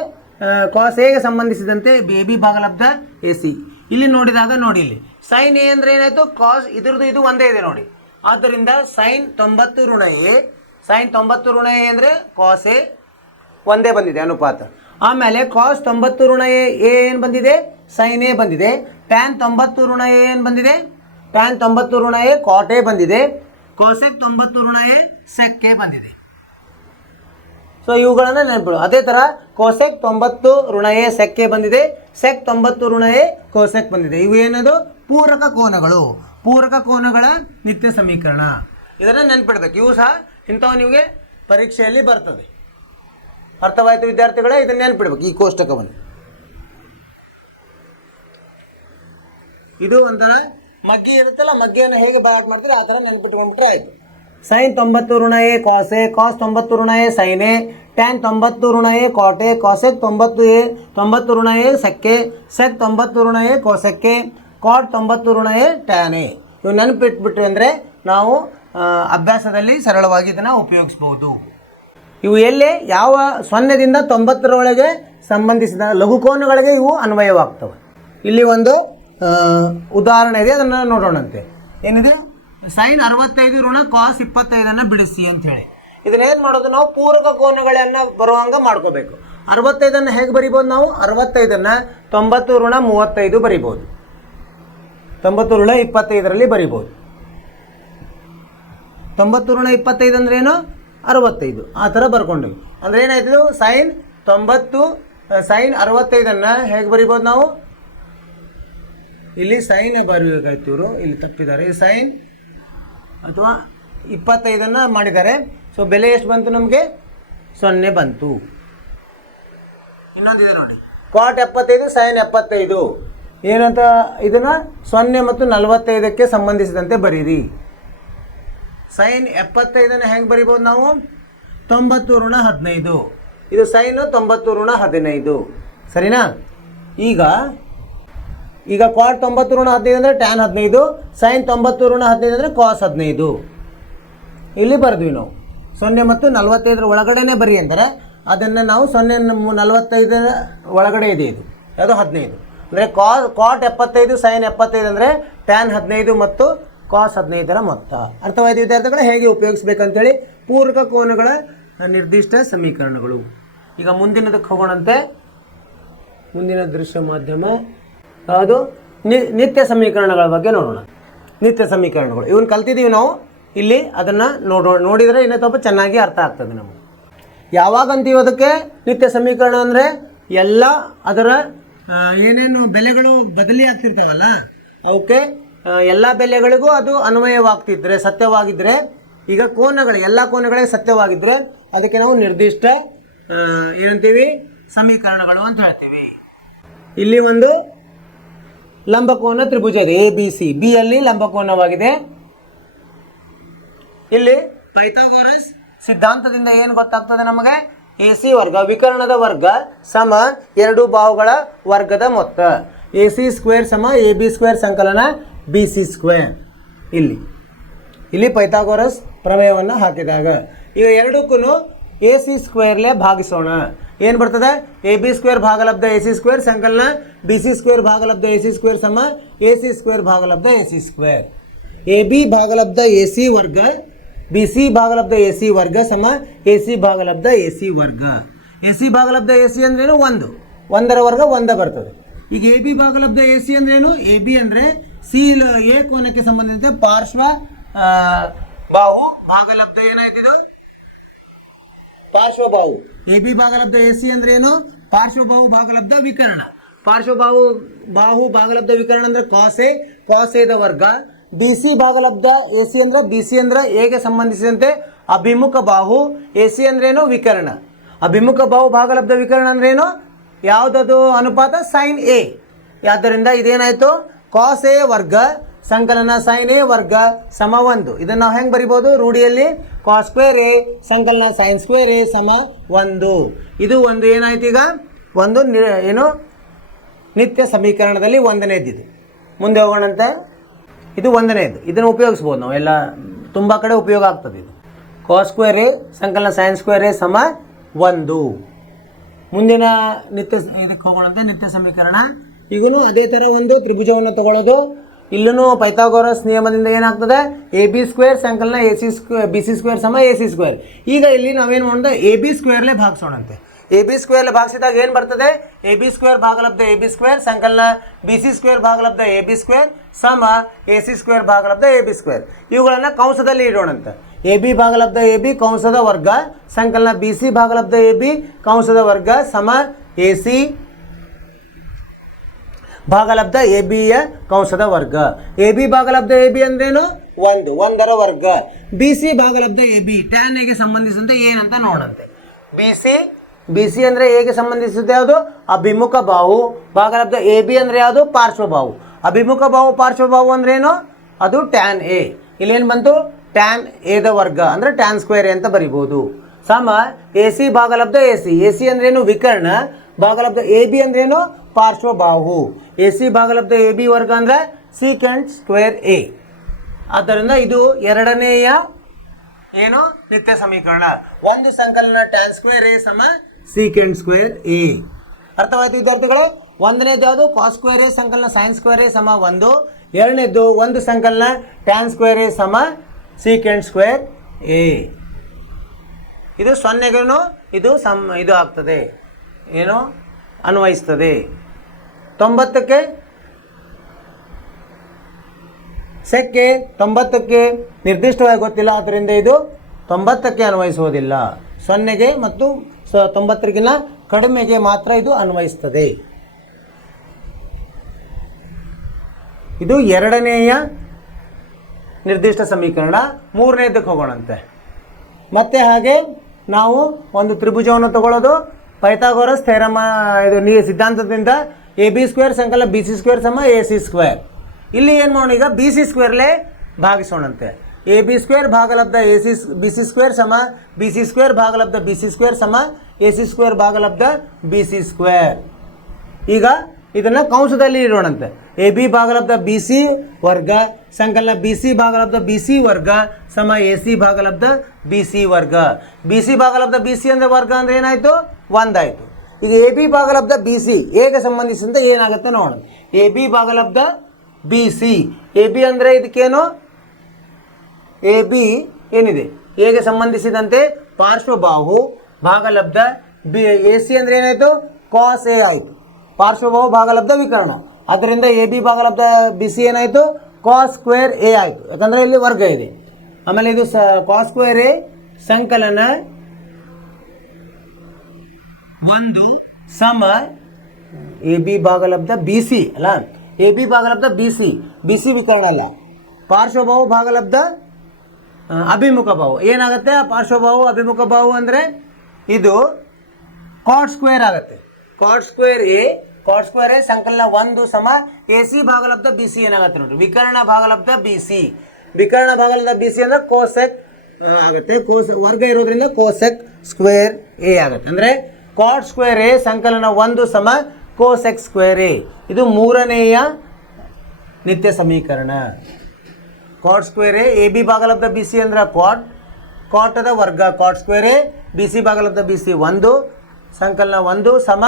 ಕಾಸ್ ಎಗೆ ಸಂಬಂಧಿಸಿದಂತೆ ಎ ಬಿ ಭಾಗಲಬ್ಧ ಎ ಸಿ. ಇಲ್ಲಿ ನೋಡಿದಾಗ ನೋಡಿ, ಇಲ್ಲಿ ಸೈನ್ ಎ ಅಂದರೆ ಏನಾಯಿತು, ಕಾಸ್ ಇದ್ರದ್ದು ಇದು ಒಂದೇ ಇದೆ ನೋಡಿ. ಆದ್ದರಿಂದ ಸೈನ್ 90 ಋಣ ಎ, ಸೈನ್ 90 ಋಣ ಎ ಅಂದರೆ ಕಾಸ್ ಎ ಒಂದೇ ಬಂದಿದೆ ಅನುಪಾತ. ಆಮೇಲೆ ಕಾಸ್ 90 ಋಣ ಎ ಏನು ಬಂದಿದೆ, ಸೈನ್ ಎ ಬಂದಿದೆ. ಟ್ಯಾನ್ 90 ಋಣ ಎ ಏನು ಬಂದಿದೆ, ಟ್ಯಾನ್ 90 ಋಣ ಎ ಕಾಟ್ ಎ ಬಂದಿದೆ. ಕೋಸೆಕ್ 90 ಋಣ ಎ ಸೆಕ್ ಎ ಬಂದಿದೆ. ಸೊ ಇವುಗಳನ್ನು ನೆನಪಿಡು. ಅದೇ ಥರ ಕೋಸೆಕ್ 90 ಋಣ ಎ ಸೆಕ್ ಎ ಬಂದಿದೆ, ಸೆಕ್ 90 ಋಣ ಎ ಕೋಸೆಕ್ ಬಂದಿದೆ. ಇವು ಏನದು, ಪೂರಕ ಕೋನಗಳು, ಪೂರಕ ಕೋನಗಳ ನಿತ್ಯ ಸಮೀಕರಣ. ಇದನ್ನು ನೆನಪಿಡ್ಬೇಕು. ಇವು ಸಹ ಇಂಥವು ನಿಮಗೆ ಪರೀಕ್ಷೆಯಲ್ಲಿ ಬರ್ತದೆ. ಅರ್ಥವಾಯಿತು ವಿದ್ಯಾರ್ಥಿಗಳೇ? ಇದನ್ನು ನೆನಪಿಡ್ಬೇಕು, ಈ ಕೋಷ್ಟಕವನ್ನು. ಇದು ಒಂಥರ ಮಗ್ಗಿ ಇರುತ್ತಲ್ಲ, ಮಗ್ಗಿಯನ್ನು ಹೇಗೆ ಭಾಗ ಮಾಡ್ತಾರೆ ಆ ಥರ ನೆನಪಿಟ್ಕೊಂಡ್ಬಿಟ್ರೆ ಆಯಿತು. ಸೈನ್ 90 ಋಣ ಎ ಕಾಸ್ ಎ, ಕಾಸ್ 90 ಋಣ ಎ ಸೈನ್ ಎ, ಟ್ಯಾನ್ 90 ಋಣ ಎ ಕಾಟ್ ಎ, ಕಾಸೆಕ್ 90 ಋಣ ಎ ಸೆಕ್ಕೆ, ಸೆಕ್ 90 ಋಣ ಎ ಕೋಸೆಕ್ಕೆ, ಕಾಟ್ 90 ಋಣ ಎ ಟ್ಯಾನ್ ಎ. ಇವು ನೆನಪಿಟ್ಬಿಟ್ರೆ ಅಂದರೆ ನಾವು ಅಭ್ಯಾಸದಲ್ಲಿ ಸರಳವಾಗಿ ಇದನ್ನು ಉಪಯೋಗಿಸ್ಬೋದು. ಇವು ಎಲ್ಲೇ ಯಾವ 0ದಿಂದ 90ರೊಳಗೆ ಸಂಬಂಧಿಸಿದ ಲಘುಕೋನಗಳಿಗೆ ಇವು ಅನ್ವಯವಾಗ್ತವೆ. ಇಲ್ಲಿ ಒಂದು ಉದಾಹರಣೆ ಇದೆ, ಅದನ್ನು ನೋಡೋಣಂತೆ. ಏನಿದೆ, ಸೈನ್ 65 ಋಣ ಕಾಸ್ 25 ಬಿಡಿಸಿ ಅಂತ ಹೇಳಿ. ಇದನ್ನೇನು ಮಾಡೋದು, ನಾವು ಪೂರಕ ಕೋನಗಳನ್ನು ಬರುವಂಗೆ ಮಾಡ್ಕೋಬೇಕು. 65 ಹೇಗೆ ಬರಿಬೋದು ನಾವು, 65 90 ಋಣ 35 ಬರಿಬೋದು, 90 ಋಣ 25ರಲ್ಲಿ ಬರಿಬೋದು. 90 ಋಣ 25 ಅಂದ್ರೆ ಏನು, 65 ಆ ಥರ ಬರ್ಕೊಂಡ್ವಿ. ಅಂದರೆ ಏನಾಯ್ತು, ಸೈನ್ 65 ಹೇಗೆ ಬರಿಬೋದು ನಾವು, ಇಲ್ಲಿ ಸೈನ್ ಬರಬೇಕಾಯ್ತು, ಇವರು ಇಲ್ಲಿ ತಪ್ಪಿದ್ದಾರೆ. ಈ ಸೈನ್ ಅಥವಾ 25 ಮಾಡಿದ್ದಾರೆ. ಸೊ ಬೆಲೆ ಎಷ್ಟು ಬಂತು ನಮಗೆ, 0 ಬಂತು. ಇನ್ನೊಂದಿದೆ ನೋಡಿ, ಕಾಟ್ 75 ಸೈನ್ 75 ಏನಂತ, ಇದನ್ನು 0 ಮತ್ತು 45ಕ್ಕೆ ಸಂಬಂಧಿಸಿದಂತೆ ಬರೀರಿ. ಸೈನ್ 75 ಹೆಂಗೆ ಬರಿಬೋದು ನಾವು, 90 ಋಣ 15. ಇದು ಸೈನು 90 ಋಣ 15, ಸರಿನಾ? ಈಗ ಕಾಟ್ 90 ಋಣ 15 ಅಂದರೆ ಟ್ಯಾನ್ 15, ಸೈನ್ 90 ಋಣ 15 ಅಂದರೆ ಕಾಸ್ 15. ಇಲ್ಲಿ ಬರೆದ್ವಿ ನಾವು. 0 ಮತ್ತು 45 ಒಳಗಡೆನೇ ಬರಿ ಅಂತಾರೆ. ಅದನ್ನು ನಾವು 0 45 ಒಳಗಡೆ ಇದೆ, ಇದು ಅದು 15. ಅಂದರೆ ಕಾಟ್ 75 ಸೈನ್ 75 ಅಂದರೆ ಟ್ಯಾನ್ 15 ಮತ್ತು ಕಾಸ್ 15ರ ಮೊತ್ತ. ಅರ್ಥವಾದ ವಿದ್ಯಾರ್ಥಿಗಳು ಹೇಗೆ ಉಪಯೋಗಿಸ್ಬೇಕಂತೇಳಿ ಪೂರಕ ಕೋನಗಳ ನಿರ್ದಿಷ್ಟ ಸಮೀಕರಣಗಳು. ಈಗ ಮುಂದಿನದಕ್ಕೆ ಹೋಗೋಣಂತೆ. ಮುಂದಿನ ದೃಶ್ಯ ಮಾಧ್ಯಮ ಅದು ನಿತ್ಯ ಸಮೀಕರಣಗಳ ಬಗ್ಗೆ ನೋಡೋಣ. ನಿತ್ಯ ಸಮೀಕರಣಗಳು ಇವನ್ನ ಕಲ್ತಿದ್ದೀವಿ ನಾವು. ಇಲ್ಲಿ ಅದನ್ನು ನೋಡಿದರೆ ಇನ್ನೂ ಸ್ವಲ್ಪ ಚೆನ್ನಾಗಿ ಅರ್ಥ ಆಗ್ತದೆ ನಮಗೆ. ಯಾವಾಗ ಅಂತೀವಿ ಅದಕ್ಕೆ ನಿತ್ಯ ಸಮೀಕರಣ ಅಂದರೆ, ಎಲ್ಲ ಅದರ ಏನೇನು ಬೆಲೆಗಳು ಬದಲಿ ಆಗ್ತಿರ್ತಾವಲ್ಲ ಅವಕ್ಕೆ ಎಲ್ಲ ಬೆಲೆಗಳಿಗೂ ಅದು ಅನ್ವಯವಾಗ್ತಿದ್ರೆ, ಸತ್ಯವಾಗಿದ್ದರೆ, ಈಗ ಕೋನಗಳು ಎಲ್ಲ ಕೋನಗಳೇ ಸತ್ಯವಾಗಿದ್ದರೆ ಅದಕ್ಕೆ ನಾವು ನಿರ್ದಿಷ್ಟ ಏನಂತೀವಿ, ಸಮೀಕರಣಗಳು ಅಂತ ಹೇಳ್ತೀವಿ. ಇಲ್ಲಿ ಒಂದು ಲಂಬಕೋನ ತ್ರಿಭುಜ ಇದೆ, ಎ ಬಿ ಸಿ. ಬಿ ಅಲ್ಲಿ ಲಂಬಕೋನವಾಗಿದೆ. ಇಲ್ಲಿ ಪೈಥಾಗೋರಸ್ ಸಿದ್ಧಾಂತದಿಂದ ಏನು ಗೊತ್ತಾಗ್ತದೆ ನಮಗೆ, ಎ ಸಿ ವರ್ಗ ವಿಕರ್ಣದ ವರ್ಗ ಸಮ ಎರಡು ಬಾಹುಗಳ ವರ್ಗದ ಮೊತ್ತ. ಎ ಸಿ ಸ್ಕ್ವೇರ್ ಸಮ ಎ ಬಿ ಸ್ಕ್ವೇರ್ ಸಂಕಲನ ಬಿ ಸಿ ಸ್ಕ್ವೇರ್. ಇಲ್ಲಿ ಪೈಥಾಗೋರಸ್ ಪ್ರಮೇಯವನ್ನು ಹಾಕಿದಾಗ ಈಗ ಎರಡಕ್ಕೂ ಎ ಸಿ ಸ್ಕ್ವೇರ್ಲೆ ಭಾಗಿಸೋಣ. ಏನು ಬರ್ತದೆ ಎ ಬಿ ಸ್ಕ್ವೇರ್ ಭಾಗಲಬ್ಧ ಎ ಸಿ ಸ್ಕ್ವೇರ್ ಸಂಕಲನ ಬಿ ಸಿ ಸ್ಕ್ವೇರ್ ಭಾಗಲಬ್ಧ ಎ ಸಿ ಸ್ಕ್ವೇರ್ ಸಮ ಎ ಸಿ ಸ್ಕ್ವೇರ್ ಭಾಗಲಬ್ಧ A C square. A B ಭಾಗಲಬ್ಧ ಎ ಸಿ ವರ್ಗ ಬಿ ಸಿ ಭಾಗಲಬ್ಧ ಎ ಸಿ ವರ್ಗ ಸಮ ಎ ಸಿ ಭಾಗಲಬ್ಧ ಎ ಸಿ ವರ್ಗ. ಎ ಸಿ ಭಾಗಲಬ್ಧ ಎ ಸಿ ಅಂದ್ರೇನು 1, 1ರ ವರ್ಗ 1 ಬರ್ತದೆ. ಈಗ ಎ ಬಿ ಭಾಗಲಬ್ಧ ಎ ಸಿ ಅಂದ್ರೇನು, ಎ ಬಿ ಅಂದರೆ ಸಿ ಎ ಕೋನಕ್ಕೆ ಸಂಬಂಧಿಸಿದಂತೆ ಪಾರ್ಶ್ವ ಬಾಹು ಭಾಗಲಬ್ಧ ಏನಾಯ್ತಿದು ಪಾರ್ಶ್ವಬಾಹು. ಎ ಬಿ ಭಾಗಲಬ್ಧ ಎ ಸಿ ಅಂದ್ರೆ ಏನು, ಪಾರ್ಶ್ವಬಾಹು ಭಾಗಲಬ್ಧ ವಿಕರ್ಣ. ಪಾರ್ಶ್ವಬಾಹು ಭಾಗಲಬ್ಧ ವಿಕರ್ಣ ಅಂದ್ರೆ ಕಾಸ್ ಎದ ವರ್ಗ. ಬಿ ಸಿ ಭಾಗಲಬ್ಧ ಎ ಸಿ ಅಂದ್ರೆ ಬಿ ಸಿ ಅಂದ್ರೆ ಎಗೆ ಸಂಬಂಧಿಸಿದಂತೆ ಅಭಿಮುಖ ಬಾಹು, ಎ ಸಿ ಅಂದ್ರೇನು ವಿಕರ್ಣ. ಅಭಿಮುಖ ಬಾಹು ಭಾಗಲಬ್ಧ ವಿಕರ್ಣ ಅಂದ್ರೇನು, ಯಾವುದದು ಅನುಪಾತ ಸೈನ್ ಎ. ಆದ್ದರಿಂದ ಇದೇನಾಯಿತು ಕಾಸ್ ಎ ವರ್ಗ ಸಂಕಲನ ಸೈನ್ ಎ ವರ್ಗ ಸಮ 1. ಇದನ್ನು ನಾವು ಹೆಂಗೆ ಬರಿಬೋದು, ರೂಢಿಯಲ್ಲಿ ಕಾಸ್ ಸ್ಕ್ವೇರ್ ಎ ಸಂಕಲನ ಸೈನ್ ಸ್ಕ್ವೇರ್ ಎ ಸಮ 1. ಇದು ಒಂದು ಏನಾಯ್ತು ಈಗ ಒಂದು ಏನು ನಿತ್ಯ ಸಮೀಕರಣದಲ್ಲಿ 1ನೇದಿದು. ಮುಂದೆ ಹೋಗೋಣಂತೆ. ಇದು 1ನೇದು, ಇದನ್ನು ಉಪಯೋಗಿಸ್ಬೋದು ನಾವು, ಎಲ್ಲ ತುಂಬ ಕಡೆ ಉಪಯೋಗ ಆಗ್ತದೆ. ಇದು ಕಾಸ್ ಸ್ಕ್ವೇರ್ ಎ ಸಂಕಲನ ಸೈನ್ ಸ್ಕ್ವೇರ್ ಎ ಸಮ 1. ಮುಂದಿನ ಇದಕ್ಕೆ ಹೋಗೋಣಂತೆ ನಿತ್ಯ ಸಮೀಕರಣ. ಈಗೂ ಅದೇ ಥರ ಒಂದು ತ್ರಿಭುಜವನ್ನು ತಗೊಳ್ಳೋದು. ಇಲ್ಲೂ ಪೈಥಾಗೋರಸ್ ನಿಯಮದಿಂದ ಏನಾಗ್ತದೆ, ಎ ಬಿ ಸ್ಕ್ವೇರ್ ಸಂಕಲನ A C square B C square ಸಮ ಎ ಸಿ ಸ್ಕ್ವೇರ್. ಈಗ ಇಲ್ಲಿ ನಾವೇನು ಮಾಡೋದು, ಎ ಬಿ ಸ್ಕ್ವೇರ್ಲೇ ಭಾಗಿಸೋಣಂತೆ. ಎ ಬಿ ಸ್ಕ್ವೇರ್ಲೆ ಭಾಗಿಸಿದಾಗ ಏನು ಬರ್ತದೆ, ಎ ಬಿ ಸ್ಕ್ವೇರ್ ಭಾಗಲಬ್ಧ ಎ ಬಿ ಸ್ಕ್ವೇರ್ ಸಂಕಲನ ಬಿ ಸಿ ಸ್ಕ್ವೇರ್ ಭಾಗಲಬ್ಧ ಎ ಬಿ ಸ್ಕ್ವೇರ್ ಸಮ ಎ ಸಿ ಸ್ಕ್ವೇರ್ ಭಾಗಲಬ್ಧ ಎ ಬಿ ಸ್ಕ್ವೇರ್. ಇವುಗಳನ್ನು ಕಂಸದಲ್ಲಿ ಇಡೋಣಂತೆ. ಎ ಬಿ ಭಾಗಲಬ್ಧ ಎ ಬಿ ಕಂಸದ ವರ್ಗ ಸಂಕಲನ ಬಿ ಸಿ ಭಾಗಲಬ್ಧ ಎ ಬಿ ಕಂಸದ ವರ್ಗ ಸಮ ಎ ಸಿ ಭಾಗಲಬ್ಧ ಎ ಬಿಯ ಕಂಸದ ವರ್ಗ. ಎ ಬಿ ಭಾಗಲಬ್ಧ ಎ ಬಿ ಅಂದ್ರೇನು 1, 1ರ ವರ್ಗ. ಬಿ ಸಿ ಭಾಗಲಬ್ಧ ಎ ಬಿ ಟ್ಯಾನ್ ಎಗೆ ಸಂಬಂಧಿಸಿದಂತೆ ಏನಂತ ನೋಡಂತೆ. ಬಿ ಸಿ ಅಂದರೆ ಎಗೆ ಸಂಬಂಧಿಸಿದ ಯಾವುದು, ಅಭಿಮುಖ ಬಾಹು ಭಾಗಲಬ್ಧ ಎ ಬಿ ಅಂದರೆ ಯಾವುದು, ಪಾರ್ಶ್ವಬಾಹು. ಅಭಿಮುಖ ಬಾಹು ಪಾರ್ಶ್ವಬಾಹು ಅಂದ್ರೇನು, ಅದು ಟ್ಯಾನ್ ಎ. ಇಲ್ಲೇನು ಬಂತು, ಟ್ಯಾನ್ ಎದ ವರ್ಗ ಅಂದರೆ ಟ್ಯಾನ್ ಸ್ಕ್ವೇರ್ ಎ ಅಂತ ಬರಿಬೋದು ಸಮ ಎ ಸಿ ಭಾಗಲಬ್ಧ ಎ ಸಿ. ಎ ಸಿ ಅಂದ್ರೇನು ವಿಕರ್ಣ, ಭಾಗಲಬ್ಧ ಎ ಬಿ ಅಂದ್ರೇನು ಪಾರ್ಶ್ವಬಾಹು. ಎ ಸಿ ಭಾಗಲಬ್ಧ ಎ ಬಿ ವರ್ಗ ಅಂದರೆ ಸೀಕೆಂಟ್ ಸ್ಕ್ವೇರ್ ಎ. ಆದ್ದರಿಂದ ಇದು 2ನೇಯ ಏನು ನಿತ್ಯ ಸಮೀಕರಣ. ಒಂದು ಸಂಕಲನ ಟ್ಯಾನ್ ಸ್ಕ್ವೇರ್ ಎ ಸಮ ಸೀಕೆಂಟ್ ಸ್ಕ್ವೇರ್ ಎ. ಅರ್ಥವಾಯ್ತು ವಿದ್ಯಾರ್ಥಿಗಳು. 1ನೇದು ಯಾವುದು, ಕಾಸ್ ಸ್ಕ್ವೇರ್ ಎ ಸಂಕಲನ ಸೈನ್ ಸ್ಕ್ವೇರ್ ಎ ಸಮ 1. 2ನೇದು ಒಂದು ಸಂಕಲನ ಟ್ಯಾನ್ ಸ್ಕ್ವೇರ್ ಎ ಸಮ ಸೀಕೆಂಟ್ ಸ್ಕ್ವೇರ್ ಎ. ಇದು 0ಗೂ ಇದು ಆಗ್ತದೆ, ಏನು ಅನ್ವಯಿಸ್ತದೆ. 90ಕ್ಕೆ ಸೆಕ್ಕೆ 90ಕ್ಕೆ ನಿರ್ದಿಷ್ಟವಾಗಿ ಗೊತ್ತಿಲ್ಲ, ಆದ್ದರಿಂದ ಇದು 90ಕ್ಕೆ ಅನ್ವಯಿಸುವುದಿಲ್ಲ. 0ಗೆ ಮತ್ತು 90ಕ್ಕಿಂತ ಕಡಿಮೆಗೆ ಮಾತ್ರ ಇದು ಅನ್ವಯಿಸ್ತದೆ. ಇದು 2ನೇಯ ನಿರ್ದಿಷ್ಟ ಸಮೀಕರಣ. 3ನೇದಕ್ಕೆ ಹೋಗೋಣಂತೆ. ಮತ್ತೆ ಹಾಗೆ ನಾವು ಒಂದು ತ್ರಿಭುಜವನ್ನು ತಗೊಳ್ಳೋದು. ಪೈಥಾಗೋರಸ್ ಥೆರಮ ಇದು ಸಿದ್ಧಾಂತದಿಂದ ಎ ಬಿ ಸ್ಕ್ವೇರ್ ಸಂಕಲನ ಬಿ ಸಿ ಸ್ಕ್ವೇರ್ ಸಮ ಎ ಸಿ ಸ್ಕ್ವೇರ್. ಇಲ್ಲಿ ಏನು ಮಾಡೋಣ, ಈಗ ಬಿ ಸಿ ಸ್ಕ್ವೇರ್ಲೇ ಭಾಗಿಸೋಣಂತೆ. ಎ ಬಿ ಸ್ಕ್ವೇರ್ ಭಾಗಲಬ್ಧ A C B C square ಸಮ ಬಿ ಸಿ ಸ್ಕ್ವೇರ್ ಭಾಗಲಬ್ಧ ಬಿ ಸಿ ಸ್ಕ್ವೇರ್ ಸಮ ಎ ಸಿ ಸ್ಕ್ವೇರ್ ಭಾಗಲಬ್ಧ ಬಿ ಸಿ ಸ್ಕ್ವೇರ್. ಈಗ ಇದನ್ನು ಕಂಸದಲ್ಲಿ ಇಡೋಣಂತೆ. ಎ ಬಿ ಭಾಗಲಬ್ಧ ಬಿ ಸಿ ವರ್ಗ ಸಂಕಲನ ಬಿ ಸಿ ಭಾಗಲಬ್ಧ ಬಿ ಸಿ ವರ್ಗ ಸಮ ಎ ಸಿ ಭಾಗಲಬ್ಧ ಬಿ ಸಿ ವರ್ಗ. ಬಿ ಸಿ ಭಾಗಲಬ್ಧ ಬಿ ಸಿ ಅಂದರೆ ವರ್ಗ ಅಂದರೆ ಏನಾಯಿತು, 1 ಆಯಿತು. ಈಗ ಎ ಬಿ ಭಾಗಲಬ್ಧ ಬಿ ಸಿ ಎಗೆ ಸಂಬಂಧಿಸಿದಂತೆ ಏನಾಗುತ್ತೆ ನೋಡೋಣ. ಎ ಬಿ ಭಾಗಲಬ್ಧ ಬಿ ಸಿ, ಎ ಬಿ ಅಂದರೆ ಇದಕ್ಕೇನು, ಎ ಬಿ ಏನಿದೆ ಎಗೆ ಸಂಬಂಧಿಸಿದಂತೆ ಪಾರ್ಶ್ವಬಾಹು ಭಾಗಲಬ್ಧ ಬಿ. ಎ ಸಿ ಅಂದರೆ ಏನಾಯಿತು, ಕಾಸ್ ಎ ಆಯಿತು. ಪಾರ್ಶ್ವಬಾಹು ಭಾಗಲಬ್ಧ ವಿಕರ್ಣ, ಅದರಿಂದ ಎ ಬಿ ಭಾಗಲಬ್ಧ ಬಿ ಸಿ ಏನಾಯಿತು, ಕಾಸ್ ಸ್ಕ್ವೇರ್ ಎ ಆಯಿತು, ಯಾಕಂದರೆ ಇಲ್ಲಿ ವರ್ಗ ಇದೆ. ಆಮೇಲೆ ಇದು ಕಾಸ್ ಸ್ಕ್ವೇರ್ ಎ ಸಂಕಲನ 1 ಸಮ ಎ ಬಿ ಭಾಗಲಬ್ಧ ಬಿ ಸಿ ಅಲ್ಲ, ಎ ಬಿ ಭಾಗಲಬ್ಧ ಬಿ ಸಿ, ಬಿ ಸಿ ವಿಕರ್ಣ ಅಲ್ಲ. ಪಾರ್ಶ್ವಬಾಹು ಭಾಗಲಬ್ಧ ಅಭಿಮುಖ ಬಾಹು ಏನಾಗುತ್ತೆ, ಪಾರ್ಶ್ವಬಾಹು ಅಭಿಮುಖ ಬಾಹು ಅಂದರೆ ಇದು ಕಾಟ್ ಸ್ಕ್ವೇರ್ ಆಗುತ್ತೆ. ಕಾಟ್ ಸ್ಕ್ವೇರ್ ಎ ಸಂಕಲನ 1 ಸಮ ಎ ಸಿ ಭಾಗಲಬ್ಧ ಬಿ ಸಿ ಏನಾಗುತ್ತೆ ನೋಡ್ರಿ, ವಿಕರ್ಣ ಭಾಗಲಬ್ಧ ಬಿ ಸಿ. ವಿಕರ್ಣ ಭಾಗಲಬ್ಧ ಬಿ ಸಿ ಅಂದರೆ ಕೋಸೆಕ್ ಆಗುತ್ತೆ, ವರ್ಗ ಇರೋದ್ರಿಂದ ಕೋಸೆಕ್ ಸ್ಕ್ವೇರ್ ಎ ಆಗುತ್ತೆ. ಅಂದರೆ ಕಾಟ್ ಸ್ಕ್ವೇರ್ ಎ ಸಂಕಲನ 1 ಸಮ ಕೋಸೆಕ್ ಸ್ಕ್ವೇರ್ ಎ. ಇದು 3ನೇಯ ನಿತ್ಯ ಸಮೀಕರಣ. ಕಾಟ್ ಸ್ಕ್ವೇರ್ ಎ ಬಿ ಭಾಗಲಬ್ಧ ಬಿ ಸಿ ಅಂದ್ರೆ ಕಾಟದ ವರ್ಗ cot square A, B C ಭಾಗಲಬ್ಧ ಬಿ ಸಿ 1, ಸಂಕಲನ 1 ಸಮ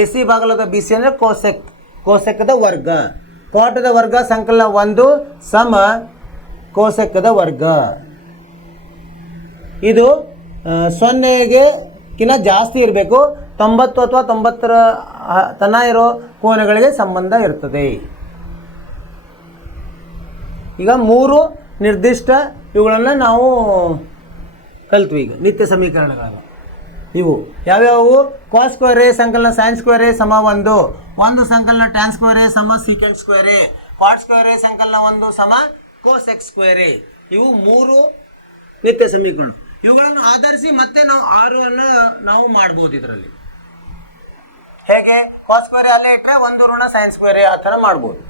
ಎ ಸಿ ಭಾಗಲಬ್ಧ ಬಿ ಸಿ ಅಂದರೆ ಕೋಸೆಕ್, ಕೋಸೆಕ್ಕದ ವರ್ಗ. ಕಾಟದ ವರ್ಗ ಸಂಕಲನ 1 ಸಮ ಕೋಸೆಕ್ಕದ ವರ್ಗ. ಇದು 0ಗಿಂತ ಜಾಸ್ತಿ ಇರಬೇಕು. 90 ಅಥವಾ 90ರ ತನ ಇರೋ ಕೋನಗಳಿಗೆ ಸಂಬಂಧ ಇರ್ತದೆ. ಈಗ 3 ನಿರ್ದಿಷ್ಟ ಇವುಗಳನ್ನು ನಾವು ಕಲ್ತ್ವಿ. ಈಗ ನಿತ್ಯ ಸಮೀಕರಣಗಳನ್ನು ಇವು ಯಾವ್ಯಾವು? ಕಾಸ್ ಸ್ಕ್ವೇರ್ ಎ ಸಂಕಲನ ಸೈನ್ ಸ್ಕ್ವೇರ್ ಎ ಸಮ 1, 1 ಸಂಕಲನ ಟ್ಯಾನ್ ಸ್ಕ್ವೇರ್ ಎ ಸಮ secant square A, cot square A ಸಂಕಲನ 1 ಸಮ ಕೋಸೆಕ್ ಸ್ಕ್ವೇರ್ ಎ. ಇವು 3 ನಿತ್ಯ ಸಮೀಕರಣ. ಇವುಗಳನ್ನು ಆಧರಿಸಿ ಮತ್ತೆ ನಾವು 6 ಅನ್ನು ನಾವು ಮಾಡ್ಬೋದು. ಇದರಲ್ಲಿ ಹೇಗೆ? ಕಾಸ್ ಸ್ಕ್ವೇರ್ ಎ ಅಲ್ಲೇ ಇಟ್ಟರೆ 1 ಋಣ ಸೈನ್ ಸ್ಕ್ವೇರ್ ಎ ಆ ಥರ ಮಾಡ್ಬೋದು.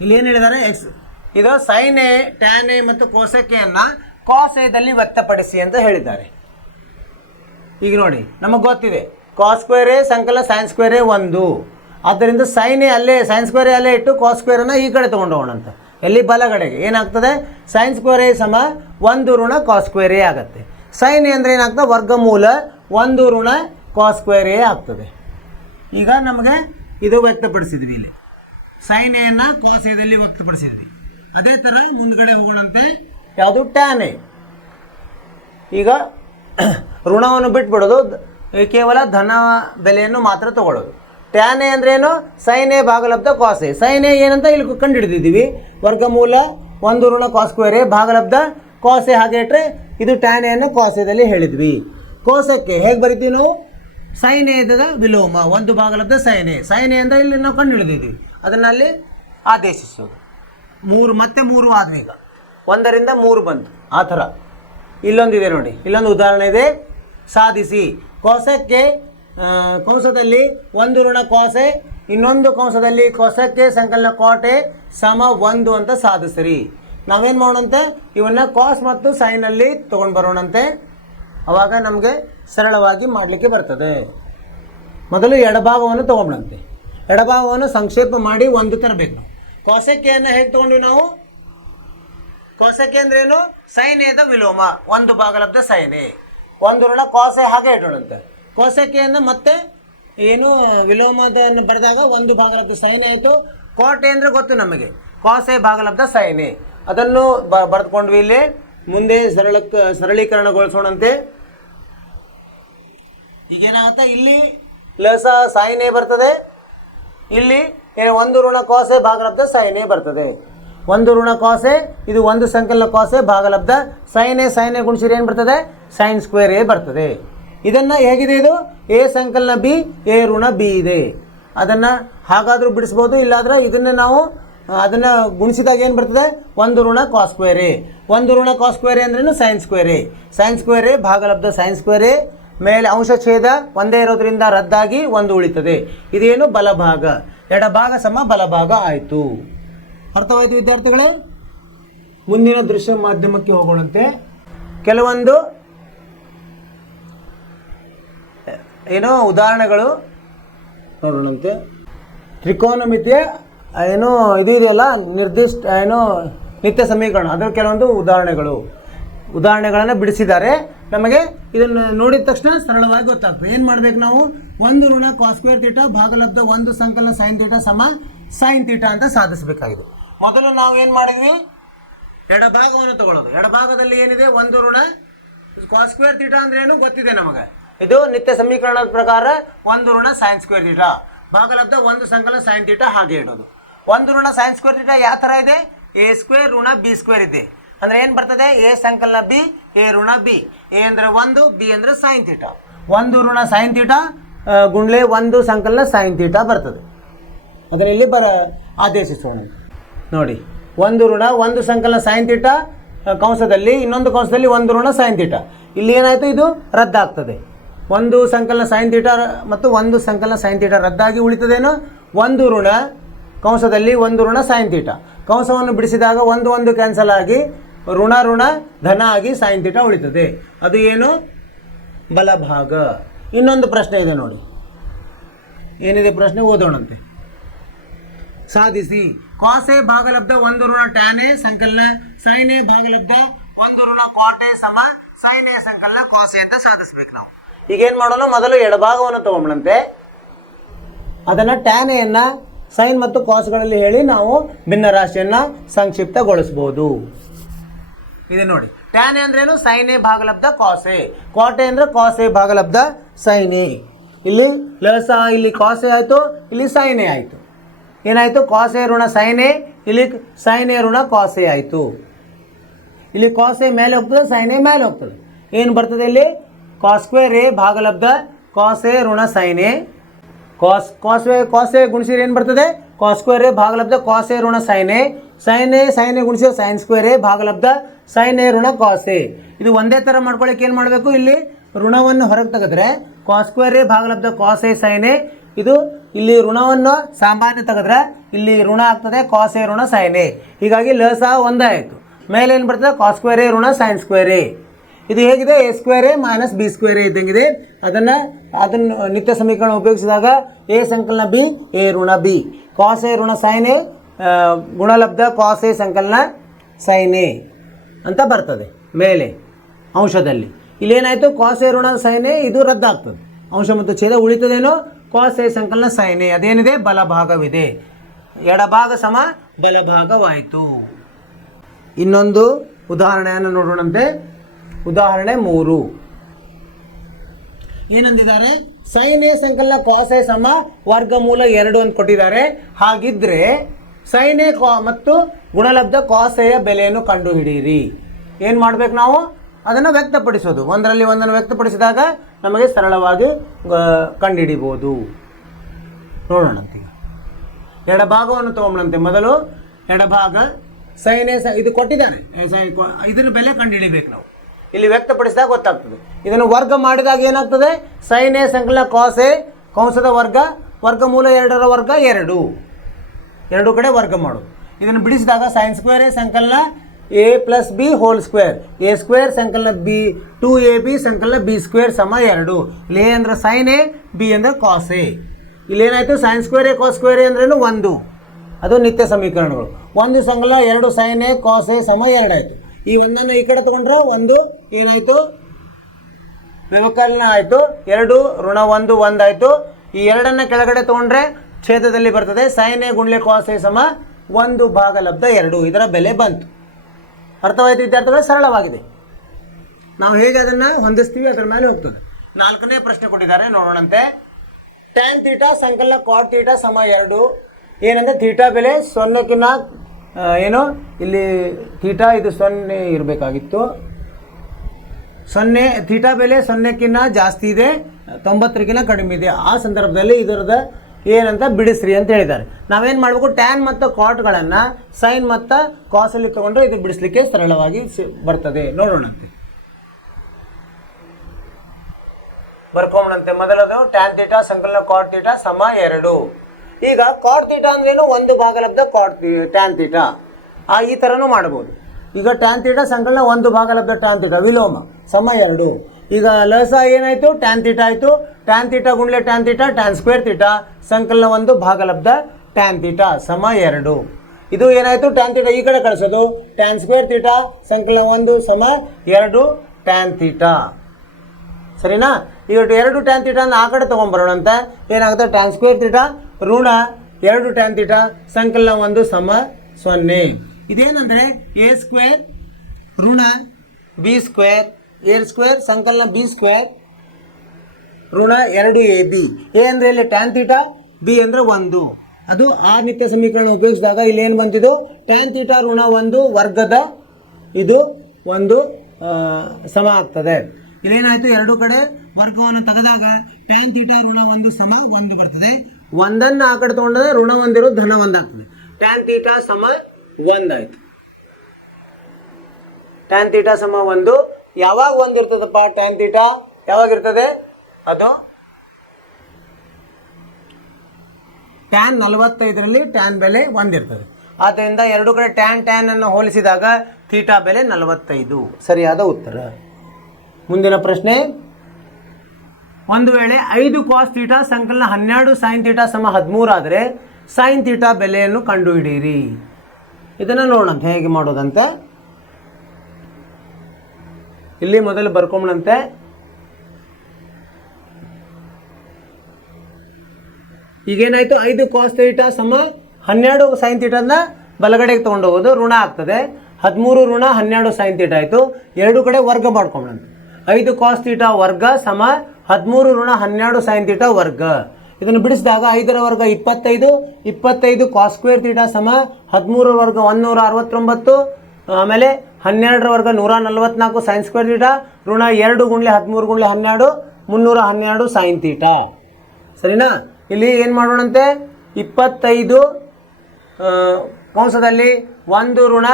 ಇಲ್ಲಿ ಏನು ಹೇಳಿದ್ದಾರೆ? ಎಕ್ಸ್ ಇದು ಸೈನ್ ಎ, ಟ್ಯಾನ್ ಎ ಮತ್ತು ಕೋಸೆಕ್ ಎನ್ನು ಕಾಸ್ ಎದಲ್ಲಿ ವ್ಯಕ್ತಪಡಿಸಿ ಅಂತ ಹೇಳಿದ್ದಾರೆ. ಈಗ ನೋಡಿ, ನಮಗೆ ಗೊತ್ತಿದೆ ಕಾಸ್ ಸ್ಕ್ವೇರ್ ಎ ಸಂಕಲನ ಸೈನ್ ಸ್ಕ್ವೇರ್ ಎ 1. ಆದ್ದರಿಂದ ಸೈನ್ ಎ ಅಲ್ಲೇ, ಸೈನ್ ಸ್ಕ್ವೇರ್ ಎ ಅಲ್ಲೇ ಇಟ್ಟು ಕಾಸ್ ಸ್ಕ್ವೇರನ್ನು ಈ ಕಡೆ ತೊಗೊಂಡು ಹೋಗೋಣ ಅಂತ. ಎಲ್ಲಿ? ಬಲಗಡೆಗೆ. ಏನಾಗ್ತದೆ? ಸೈನ್ ಸ್ಕ್ವೇರ್ ಎ ಸಮ 1 ಋಣ ಕಾಸ್ ಸ್ಕ್ವೇರ್ ಎ ಆಗುತ್ತೆ. ಸೈನ್ ಎ ಅಂದರೆ ಏನಾಗ್ತದೆ? ವರ್ಗಮೂಲ 1 ಋಣ ಕಾಸ್ ಸ್ಕ್ವೇರ್ ಎ ಆಗ್ತದೆ. ಈಗ ನಮಗೆ ಇದು ವ್ಯಕ್ತಪಡಿಸಿದ್ವಿ. ಇಲ್ಲಿ ಸೈನ್ ಎನ್ನು ಕಾಸ್ ಎದಲ್ಲಿ ವ್ಯಕ್ತಪಡಿಸಿದ್ವಿ. ಅದೇ ಥರ ಮುಂದ್ಗಡೆ ಹೋಗೋಣಂತೆ. ಯಾವುದು? Tan A. ಈಗ ಋಣವನ್ನು ಬಿಟ್ಬಿಡೋದು, ಕೇವಲ ಧನ ಬೆಲೆಯನ್ನು ಮಾತ್ರ ತಗೊಳ್ಳೋದು. ಟ್ಯಾನ್ ಎ ಅಂದ್ರೇನು? ಸೈನ್ ಎ ಭಾಗಲಬ್ಧ ಕಾಸ್ ಎ. ಸೈನ್ ಎ ಏನಂತ ಇಲ್ಲಿ ಕಂಡು ಹಿಡಿದಿದ್ದೀವಿ. ವರ್ಗಮೂಲ 1 ಋಣ ಕಾಸ್ ಸ್ಕ್ವೇರ್ ಎ ಭಾಗಲಬ್ಧ ಕಾಸ್ ಎ. ಹಾಗೆ ಇಟ್ಟರೆ ಇದು ಟ್ಯಾನ್ ಎನ್ನು ಕಾಸ್ ಎದಲ್ಲಿ ಹೇಳಿದ್ವಿ. ಕೋಸಕ್ಕೆ ಹೇಗೆ ಬರಿತೀವಿ ನಾವು? ಸೈನ್ ಎ ಇದ್ದದ ವಿಲೋಮ 1 ಭಾಗಲಬ್ಧ ಸೈನ್ ಎ. ಸೈನ್ ಎ ಅಂತ ಇಲ್ಲಿ ನಾವು ಕಂಡು ಹಿಡಿದಿದ್ದೀವಿ. ಅದನ್ನಲ್ಲಿ ಆದೇಶಿಸೋದು. 3 ಮತ್ತೆ 3 ಆದರೆ ಈಗ 1ರಿಂದ 3 ಬಂತು. ಆ ಥರ ಇಲ್ಲೊಂದಿದೆ ನೋಡಿ, ಇಲ್ಲೊಂದು ಉದಾಹರಣೆ ಇದೆ. ಸಾಧಿಸಿ. ಕೋಸಕ್ಕೆ ಕಂಸದಲ್ಲಿ 1 ಋಣ ಕಾಸ್ ಎ, ಇನ್ನೊಂದು ಕಂಸದಲ್ಲಿ ಕೋಸಕ್ಕೆ ಸಂಕಲನ ಕಾಟ್ ಎ ಸಮ 1 ಅಂತ ಸಾಧಿಸ್ರಿ. ನಾವೇನು ಮಾಡೋಣಂತೆ? ಇವನ್ನ ಕಾಸ್ ಮತ್ತು ಸೈನಲ್ಲಿ ತೊಗೊಂಡು ಬರೋಣಂತೆ. ಆವಾಗ ನಮಗೆ ಸರಳವಾಗಿ ಮಾಡಲಿಕ್ಕೆ ಬರ್ತದೆ. ಮೊದಲು ಎಡಭಾಗವನ್ನು ತೊಗೊಂಡಂತೆ. ಎಡಭಾಗವನ್ನು ಸಂಕ್ಷೇಪ ಮಾಡಿ 1 ತರಬೇಕು ನಾವು. ಕೋಸೆಕೆಯನ್ನು ಹೇಗೆ ತೊಗೊಂಡ್ವಿ ನಾವು? ಕೋಸೆಕೆ ಅಂದ್ರೇನು? ಸೈನ್ ಎದ ವಿಲೋಮ 1 ಭಾಗಲಬ್ಧ ಸೈನ್ ಎ. 1 ಋಣ ಕಾಸ್ ಎ ಹಾಗೆ ಇಡೋಣಂತೆ. ಕೋಸೆಕೆಯನ್ನು ಮತ್ತೆ ಏನು ವಿಲೋಮದನ್ನು ಬರೆದಾಗ 1 ಭಾಗಲಬ್ಧ ಸೈನ್ ಎ ಆಯಿತು. ಕಾಟ್ ಎ ಅಂದರೆ ಗೊತ್ತು ನಮಗೆ, ಕಾಸ್ ಎ ಭಾಗಲಬ್ಧ ಸೈನ್ ಎ. ಅದನ್ನು ಬರೆದುಕೊಂಡ್ವಿ. ಇಲ್ಲಿ ಮುಂದೆ ಸರಳೀಕರಣಗೊಳಿಸೋಣಂತೆ. ಈಗೇನಾಗುತ್ತೆ? ಇಲ್ಲಿ ಪ್ಲಸ್ ಸೈನ್ ಎ ಬರ್ತದೆ. ಇಲ್ಲಿ 1 ಋಣ ಕಾಸ್ ಎ ಭಾಗಲಬ್ಧ ಸೈನ್ ಎ ಬರ್ತದೆ. 1 ಋಣ ಕಾಸ್ ಎ, ಇದು 1 ಸಂಕಲನ ಕಾಸ್ ಎ ಭಾಗಲಬ್ಧ ಸೈನ್ ಎ ಗುಣಿಸಿದ್ರೆ ಏನು ಬರ್ತದೆ? ಸೈನ್ ಸ್ಕ್ವೇರ್ ಎ ಬರ್ತದೆ. ಇದನ್ನು ಹೇಗಿದೆ? ಇದು ಎ ಸಂಕಲನ ಬಿ, ಎ ಋಣ ಬಿ ಇದೆ. ಅದನ್ನು ಹಾಗಾದರೂ ಬಿಡಿಸ್ಬೋದು. ಇಲ್ಲಾದ್ರೆ ಇದನ್ನು ನಾವು ಅದನ್ನು ಗುಣಿಸಿದಾಗ ಏನು ಬರ್ತದೆ? 1 ಋಣ ಕಾಸ್ ಸ್ಕ್ವೇರ್ ಎ. 1 ಋಣ ಕಾಸ್ ಸ್ಕ್ವೇರ್ ಎ ಅಂದ್ರೇನು? Sine square A. Sine square A ಭಾಗಲಬ್ಧ ಸೈನ್ ಸ್ಕ್ವೇರ್ ಎ. ಮೇಲೆ ಅಂಶಛೇದ ಒಂದೇ ಇರೋದ್ರಿಂದ ರದ್ದಾಗಿ 1 ಉಳಿತದೆ. ಇದೇನು? ಬಲಭಾಗ. ಎಡಭಾಗ ಸಮ ಬಲಭಾಗ ಆಯಿತು. ಅರ್ಥವಾಯಿತು ವಿದ್ಯಾರ್ಥಿಗಳೇ? ಮುಂದಿನ ದೃಶ್ಯ ಮಾಧ್ಯಮಕ್ಕೆ ಹೋಗೋಣಂತೆ. ಕೆಲವೊಂದು ಏನೋ ಉದಾಹರಣೆಗಳು ನೋಡೋಣಂತೆ. ತ್ರಿಕೋನಮಿತಿಯ ಏನು ಇದು ಇದೆಯಲ್ಲ, ನಿರ್ದಿಷ್ಟ ಏನು ನಿತ್ಯ ಸಮೀಕರಣ, ಅದರ ಕೆಲವೊಂದು ಉದಾಹರಣೆಗಳನ್ನು ಬಿಡಿಸಿದ್ದಾರೆ. ನಮಗೆ ಇದನ್ನು ನೋಡಿದ ತಕ್ಷಣ ಸರಳವಾಗಿ ಗೊತ್ತಾಗ್ತದೆ. ಏನು ಮಾಡಬೇಕು ನಾವು? 1 ಋಣ ಕಾಸ್ ಸ್ಕ್ವೇರ್ ಥೀಟಾ ಭಾಗಲಬ್ಧ 1 ಸಂಕಲನ ಸೈನ್ ಥೀಟಾ ಸಮ ಸೈನ್ ಥೀಟಾ ಅಂತ ಸಾಧಿಸಬೇಕಾಗಿದೆ. ಮೊದಲು ನಾವು ಏನು ಮಾಡಿದ್ವಿ? ಎಡಭಾಗವನ್ನು ತಗೊಳ್ಳೋದು. ಎಡಭಾಗದಲ್ಲಿ ಏನಿದೆ? 1 ಋಣ ಕಾಸ್ ಸ್ಕ್ವೇರ್ ಥೀಟಾ ಅಂದ್ರೆ ಏನು ಗೊತ್ತಿದೆ ನಮಗೆ. ಇದು ನಿತ್ಯ ಸಮೀಕರಣದ ಪ್ರಕಾರ 1 ಋಣ ಸೈನ್ ಸ್ಕ್ವೇರ್ ಥೀಟಾ ಭಾಗಲಬ್ಧ 1 ಸಂಕಲನ ಸೈನ್ ಥೀಟಾ ಹಾಗೆ ಇಡೋದು. 1 ಋಣ ಸೈನ್ ಸ್ಕ್ವೇರ್ ಥೀಟಾ ಯಾವ ಥರ ಇದೆ? ಎ ಸ್ಕ್ವೇರ್ ಋಣ ಬಿ ಸ್ಕ್ವೇರ್ ಇದೆ. ಅಂದರೆ ಏನು ಬರ್ತದೆ? ಎ ಸಂಕಲನ ಬಿ, ಎ ಋಣ ಬಿ. ಎ ಅಂದರೆ 1, ಬಿ ಅಂದರೆ ಸೈನ್ ಥೀಟಾ. 1 ಋಣ ಸೈನ್ ಥೀಟಾ ಗುಂಡ್ಲೆ 1 ಸಂಕಲನ ಸೈನ್ ಥೀಟಾ ಬರ್ತದೆ. ಅದರಲ್ಲಿ ಆದೇಶಿಸೋಣ ನೋಡಿ. 1 ಋಣ 1 ಸಂಕಲನ ಸೈನ್ ಥೀಟಾ ಕಂಸದಲ್ಲಿ, ಇನ್ನೊಂದು ಕಂಸದಲ್ಲಿ 1 ಋಣ ಸೈನ್ ಥೀಟಾ. ಇಲ್ಲಿ ಏನಾಯಿತು? ಇದು ರದ್ದಾಗ್ತದೆ. 1 ಸಂಕಲನ ಸೈನ್ ಥೀಟಾ ಮತ್ತು 1 ಸಂಕಲನ ಸೈನ್ ಥೀಟಾ ರದ್ದಾಗಿ ಉಳಿತದೇನು? 1 ಋಣ ಕಂಸದಲ್ಲಿ 1 ಋಣ ಸೈನ್ ಥೀಟಾ. ಕಂಸವನ್ನು ಬಿಡಿಸಿದಾಗ 1 1 ಕ್ಯಾನ್ಸಲ್ ಆಗಿ ಋಣ ಋಣ ಧನ ಆಗಿ ಸೈನ್ ಥೀಟಾ ಉಳಿತದೆ. ಅದು ಏನು? ಬಲಭಾಗ. ಇನ್ನೊಂದು ಪ್ರಶ್ನೆ ಇದೆ ನೋಡಿ. ಏನಿದೆ ಪ್ರಶ್ನೆ? ಓದೋಣಂತೆ. ಸಾಧಿಸಿ. ಕಾಸ್ ಎ ಭಾಗಲಬ್ಧ 1 ಋಣ ಟ್ಯಾನ್ ಎ ಸಂಕಲನ ಸೈನ್ ಎ ಭಾಗಲಬ್ಧ 1 ಋಣ ಕಾಟ್ ಎ ಸಮ ಸೈನ್ ಎ ಸಂಕಲನ ಕಾಸ್ ಎ ಅಂತ ಸಾಧಿಸ್ಬೇಕು ನಾವು. ಈಗ ಏನ್ ಮಾಡೋಣ, ಮೊದಲು ಎಡಭಾಗವನ್ನು ತಗೊಂಡ್ಬಂತೆ ಅದನ್ನ ಟ್ಯಾನ್ ಎನ್ನ ಸೈನ್ ಮತ್ತು ಕಾಸ್ಗಳಲ್ಲಿ ಹೇಳಿ ನಾವು ಭಿನ್ನರಾಶಿಯನ್ನ ಸಂಕ್ಷಿಪ್ತಗೊಳಿಸಬಹುದು. ಇದೆ ನೋಡಿ, ಟ್ಯಾನ್ ಎ ಅಂದ್ರೇನು, ಸೈನ್ ಎ ಭಾಗಲಬ್ಧ ಕಾಸ್ ಎ. ಕಾಟ್ ಎ ಅಂದ್ರೆ ಕಾಸ್ ಎ ಭಾಗಲಬ್ಧ ಸೈನ್ ಎ. ಇಲ್ಲಿ ಲಸ, ಇಲ್ಲಿ ಕಾಸ್ ಎ ಆಯ್ತು, ಇಲ್ಲಿ ಸೈನ್ ಎ ಆಯ್ತು. ಏನಾಯ್ತು, ಕಾಸ್ ಎ ಋಣ ಸೈನ್ ಎ, ಇಲ್ಲಿ ಸೈನ್ ಎ ಋಣ ಕಾಸ್ ಎ ಆಯ್ತು. ಇಲ್ಲಿ ಕಾಸ್ ಎ ಮೇಲೆ ಹೋಗ್ತದೆ, ಸೈನ್ ಎ ಮೇಲೆ ಹೋಗ್ತದೆ. ಏನು ಬರ್ತದೆ ಇಲ್ಲಿ, ಕಾಸ್ ಸ್ಕ್ವೇರ್ ಎ ಭಾಗಲಬ್ಧ ಕಾಸ್ ಎ ಋಣ ಸೈನ್ ಎ. ಕಾಸ್ ಎ ಗುಣಿಸಿದ್ರೆ ಏನು ಬರ್ತದೆ, ಕಾಸ್ ಸ್ಕ್ವೇರ್ ಎ ಭಾಗಲಬ್ಧ ಕಾಸ್ ಎ ಋಣ ಸೈನ್ ಎ. ಸೈನ್ ಎ ಗುಣಿಸಿದ್ರೆ ಸೈನ್ ಸ್ಕ್ವೇರ್ ಎ ಭಾಗಲಬ್ಧ ಸೈನ್ ಎ ಋಣ ಕಾಸ್ ಎ. ಇದು ಒಂದೇ ಥರ ಮಾಡ್ಕೊಳ್ಳಿಕ್ಕೆ ಏನು ಮಾಡಬೇಕು, ಇಲ್ಲಿ ಋಣವನ್ನು ಹೊರಗೆ ತೆಗೆದ್ರೆ ಕಾಸ್ ಸ್ಕ್ವೇರ್ ಎ ಭಾಗಲಬ್ಧ ಕಾಸ್ ಎ ಸೈನ್ ಎ. ಇದು ಇಲ್ಲಿ ಋಣವನ್ನು ಸಾಮಾನ್ಯ ತೆಗೆದ್ರೆ ಇಲ್ಲಿ ಋಣ ಆಗ್ತದೆ ಕಾಸ್ ಎ ಋಣ ಸೈನ್ ಎ. ಹೀಗಾಗಿ ಲ ಸಹ ಒಂದೇ ಆಯಿತು. ಮೇಲೆ ಏನು ಬರ್ತದೆ, ಕಾಸ್ ಸ್ಕ್ವೇರ್ ಎ ಋಣ ಸೈನ್ ಸ್ಕ್ವೇರ್ ಎ. ಇದು ಹೇಗಿದೆ, A square A minus B square A ಇದ್ದಂಗಿದೆ. ಅದನ್ನು ನಿತ್ಯ ಸಮೀಕರಣ ಉಪಯೋಗಿಸಿದಾಗ ಎ ಸಂಕಲನ ಬಿ, ಎ ಋಣ ಬಿ, ಕಾಸ್ ಎ ಋಣ ಸೈನ್ ಎ ಗುಣಲಬ್ಧ ಕಾಸ್ ಎ ಸಂಕಲನ ಸೈನ್ ಎ ಅಂತ ಬರ್ತದೆ ಮೇಲೆ ಅಂಶದಲ್ಲಿ. ಇಲ್ಲೇನಾಯಿತು, ಕಾಸ್ ಎ ಋಣ ಸೈನ್ ಎ ಇದು ರದ್ದಾಗ್ತದೆ, ಅಂಶ ಮತ್ತು ಛೇದ ಉಳಿತದೇನೋ ಕಾಸ್ ಎ ಸಂಕಲನ ಸೈನ್ ಎ. ಅದೇನಿದೆ, ಬಲಭಾಗವಿದೆ. ಎಡಭಾಗ ಸಮ ಬಲಭಾಗವಾಯಿತು. ಇನ್ನೊಂದು ಉದಾಹರಣೆಯನ್ನು ನೋಡೋಣಂತೆ. ಉದಾಹರಣೆ 3 ಏನಂದಿದ್ದಾರೆ, ಸೈನ್ ಎ ಸಂಕಲನ ಕಾಸ್ ಎ ಸಮ ವರ್ಗಮೂಲ 2 ಅಂತ ಕೊಟ್ಟಿದ್ದಾರೆ. ಹಾಗಿದ್ರೆ ಸೈನ್ ಎ ಮತ್ತು ಗುಣಲಬ್ಧ ಕಾಸ್ ಎಯ ಬೆಲೆಯನ್ನು ಕಂಡುಹಿಡಿಯಿರಿ. ಏನು ಮಾಡ್ಬೇಕು ನಾವು, ಅದನ್ನು ವ್ಯಕ್ತಪಡಿಸೋದು. ಒಂದರಲ್ಲಿ ಒಂದನ್ನು ವ್ಯಕ್ತಪಡಿಸಿದಾಗ ನಮಗೆ ಸರಳವಾಗಿ ಕಂಡುಹಿಡಿಬೋದು. ನೋಡೋಣಂತೆ. ಎಡಭಾಗವನ್ನು ತಗೊಂಬಂತೆ. ಮೊದಲು ಎಡಭಾಗ ಸೈನ್ ಎ ಇದು ಕೊಟ್ಟಿದ್ದಾನೆ, ಇದರ ಬೆಲೆ ಕಂಡುಹಿಡಿಬೇಕು ನಾವು. ಇಲ್ಲಿ ವ್ಯಕ್ತಪಡಿಸಿದಾಗ ಗೊತ್ತಾಗ್ತದೆ. ಇದನ್ನು ವರ್ಗ ಮಾಡಿದಾಗ ಏನಾಗ್ತದೆ, ಸೈನ್ ಎ ಸಂಕಲನ ಕಾಸ್ ಎ ಕಂಸದ ವರ್ಗಮೂಲ 2ರ ವರ್ಗ 2, ಎರಡು ಕಡೆ ವರ್ಗ ಮಾಡೋದು. ಇದನ್ನು ಬಿಡಿಸಿದಾಗ ಸೈನ್ ಸ್ಕ್ವೇರ್ ಎ ಸಂಕಲನ A plus B whole square, A square ಸಂಕಲನ ಬಿ 2ab ಸಂಕಲನ ಬಿ ಸ್ಕ್ವೇರ್ ಸಮ 2. ಇಲ್ಲಿ ಎ ಅಂದ್ರೆ ಸೈನ್ ಎ, ಬಿ ಅಂದ್ರೆ ಕಾಸ್ ಎ. ಇಲ್ಲೇನಾಯಿತು, sine square A cos square A ಅಂದ್ರೇನು 1, ಅದು ನಿತ್ಯ ಸಮೀಕರಣಗಳು. 1 ಸಂಕಲನ 2 ಸೈನ್ ಎ ಕಾಸ್ ಎ ಸಮ 2 ಆಯಿತು. ಈ ಒಂದನ್ನು ಈ ಕಡೆ ತಗೊಂಡ್ರೆ 1 ಏನಾಯಿತು, ವ್ಯವಕಲನ ಆಯಿತು. 2 ಋಣ 1 1 ಆಯಿತು. ಈ 2ಅನ್ನು ಕೆಳಗಡೆ ತೊಗೊಂಡ್ರೆ ಛೇದದಲ್ಲಿ ಬರ್ತದೆ. ಸೈನ್ ಎ ಗುಣ್ಲೆ ಕಾಸ್ ಎ ಸಮ 1 ಭಾಗಲಬ್ಧ 2. ಇದರ ಬೆಲೆ ಬಂತು. ಅರ್ಥವಾಯಿತು ವಿದ್ಯಾರ್ಥಿಗಳು? ಸರಳವಾಗಿದೆ. ನಾವು ಹೇಗೆ ಅದನ್ನು ಹೊಂದಿಸ್ತೀವಿ ಅದರ ಮೇಲೆ ಹೋಗ್ತದೆ. 4ನೇ ಪ್ರಶ್ನೆ ಕೊಟ್ಟಿದ್ದಾರೆ, ನೋಡೋಣಂತೆ. ಟ್ಯಾನ್ ಥೀಟಾ ಸಂಕಲನ ಕಾಟ್ ಥೀಟಾ ಸಮ 2. ಏನಂದರೆ ಥೀಟಾ ಬೆಲೆ 0ಕ್ಕಿಂತ ಏನು, ಇಲ್ಲಿ ಥೀಟಾ ಇದು 0 ಇರಬೇಕಾಗಿತ್ತು. 0 ಥೀಟಾ ಬೆಲೆ 0ಕ್ಕಿಂತ ಜಾಸ್ತಿ ಇದೆ, 90ಕ್ಕಿಂತ ಕಡಿಮೆ ಇದೆ. ಆ ಸಂದರ್ಭದಲ್ಲಿ ಇದರದ ಏನಂತ ಬಿಡಿಸ್ರಿ ಅಂತ ಹೇಳಿದ್ದಾರೆ. ನಾವೇನು ಮಾಡಬೇಕು, ಟ್ಯಾನ್ ಮತ್ತು ಕಾಟ್ಗಳನ್ನು ಸೈನ್ ಮತ್ತು ಕಾಸಲ್ಲಿ ತೊಗೊಂಡ್ರೆ ಇದು ಬಿಡಿಸ್ಲಿಕ್ಕೆ ಸರಳವಾಗಿ ಬರ್ತದೆ. ನೋಡೋಣಂತೆ, ಬರ್ಕೊಂಬಂತೆ. ಮೊದಲದು ಟ್ಯಾನ್ ಥೀಟಾ ಸಂಕಲನ ಕಾಟ್ ಥೀಟಾ ಸಮ 2. ಈಗ ಕಾಟ್ ಥೀಟಾ ಅಂದ್ರೇನು, 1 ಭಾಗಲಬ್ಧ ಟ್ಯಾನ್ ಥೀಟಾ. ಈ ಥರನೂ ಮಾಡ್ಬೋದು. ಈಗ ಟ್ಯಾನ್ ಥೀಟಾ ಸಂಕಲನ 1 ಭಾಗಲಬ್ಧ ಟ್ಯಾನ್ ಥೀಟಾ ವಿಲೋಮ ಸಮ 2. ಈಗ ಲಸ ಏನಾಯಿತು, ಟ್ಯಾನ್ ಥೀಟಾ ಆಯಿತು. ಟ್ಯಾನ್ ಥೀಟಾ ಗುಣ್ಲೆ tan theta tan square theta ಸಂಕಲನ 1 ಭಾಗಲಬ್ಧ ಟ್ಯಾನ್ ಥೀಟಾ ಸಮ 2. ಇದು ಏನಾಯಿತು, ಟ್ಯಾನ್ ಥೀಟಾ ಈ ಕಡೆ ಕಳಿಸೋದು. ಟ್ಯಾನ್ ಸ್ಕ್ವೇರ್ ಥೀಟಾ ಸಂಕಲನ 1 ಸಮ 2 ಟ್ಯಾನ್ ಥೀಟಾ. ಸರಿನಾ? ಈಗ 2 ಟ್ಯಾನ್ ಥೀಟಾನ ಆ ಕಡೆ ತೊಗೊಂಬರೋಣ ಅಂತ. ಏನಾಗುತ್ತೆ, ಟ್ಯಾನ್ ಸ್ಕ್ವೇರ್ ಥೀಟಾ ಋಣ 2 ಟ್ಯಾನ್ ಥೀಟಾ ಸಂಕಲನ 1 ಸಮ 0. ಇದೇನಂದರೆ ಎ ಸ್ಕ್ವೇರ್ ಋಣ ಬಿ ಸ್ಕ್ವೇರ್, ಎ ಸ್ಕ್ವೇರ್ ಸಂಕಲನ ಬಿ ಸ್ಕ್ವೇರ್ ಋಣ 2ab. ಎ ಅಂದರೆ ಇಲ್ಲಿ ಟ್ಯಾನ್ ಥೀಟಾ, ಬಿ ಅಂದರೆ 1. ಅದು ಆ ನಿತ್ಯ ಸಮೀಕರಣ ಉಪಯೋಗಿಸಿದಾಗ ಇಲ್ಲಿ ಏನು ಬಂತಿದ್ದು, ಟ್ಯಾನ್ ಥೀಟಾ ಋಣ 1 ವರ್ಗದ ಇದು 1 ಸಮ ಆಗ್ತದೆ. ಇಲ್ಲೇನಾಯಿತು, 2 ಕಡೆ ವರ್ಗವನ್ನು ತೆಗೆದಾಗ ಟ್ಯಾನ್ ಥೀಟಾ ಋಣ 1 ಸಮ 1 ಬರ್ತದೆ. 1ಅನ್ನು ಆ ಕಡೆ ತೊಗೊಂಡ್ರೆ ಋಣ 1 ಇರೋದು ಧನ 1 ಆಗ್ತದೆ. ಟ್ಯಾನ್ ಥೀಟಾ ಸಮ 1 ಆಯಿತು. ಟ್ಯಾನ್ ಥೀಟಾ ಸಮ 1. ಯಾವಾಗ 1 ಇರ್ತದಪ್ಪ ಟ್ಯಾನ್ ಥೀಟಾ? ಯಾವಾಗ ಇರ್ತದೆ? ಅದು ಟ್ಯಾನ್ 45ರಲ್ಲಿ ಟ್ಯಾನ್ ಬೆಲೆ 1 ಇರ್ತದೆ. ಆದ್ದರಿಂದ 2 ಕಡೆ ಟ್ಯಾನ್ ಅನ್ನು ಹೋಲಿಸಿದಾಗ ಥೀಟಾ ಬೆಲೆ 45 ಸರಿಯಾದ ಉತ್ತರ. ಮುಂದಿನ ಪ್ರಶ್ನೆ, ಒಂದು ವೇಳೆ 5 ಕಾಸ್ ಥೀಟಾ ಸಂಕಲನ 12 ಸೈನ್ ಥೀಟಾ ಸಮ 13 ಆದರೆ ಸೈನ್ ಥೀಟಾ ಬೆಲೆಯನ್ನು ಕಂಡುಹಿಡಿಯಿರಿ. ಇದನ್ನು ನೋಡೋಣ ಹೇಗೆ ಮಾಡೋದಂತೆ. ಇಲ್ಲಿ ಮೊದಲು ಬರ್ಕೊಂಬಂತೆ. ಈಗೇನಾಯಿತು, 5 cos θ ಸಮ 12 sin θ ಬಲಗಡೆಗೆ ತೊಗೊಂಡು ಹೋಗೋದು, ಋಣ ಆಗ್ತದೆ. 13 ಋಣ 12 sin θ ಆಯಿತು. ಎರಡು ಕಡೆ ವರ್ಗ ಮಾಡ್ಕೊಂಬಂತೆ. 5 cos θ ವರ್ಗ ಸಮ 13 ಋಣ 12 sin θ ವರ್ಗ. ಇದನ್ನು ಬಿಡಿಸಿದಾಗ 5ರ ವರ್ಗ 25, 25 cos ಸ್ಕ್ವೇರ್ θ ಸಮ 13ರ ವರ್ಗ 169, ಆಮೇಲೆ 12ರ ವರ್ಗ 144 sin ಸ್ಕ್ವೇರ್ θ, ಋಣ 2 ಗುಂಡ್ಲೆ 13 ಗುಂಡ್ಲೆ 12 312 sin θ. ಸರಿನಾ? ಇಲ್ಲಿ ಏನು ಮಾಡೋಣಂತೆ, 25 ಕಂಸದಲ್ಲಿ 1 ಋಣ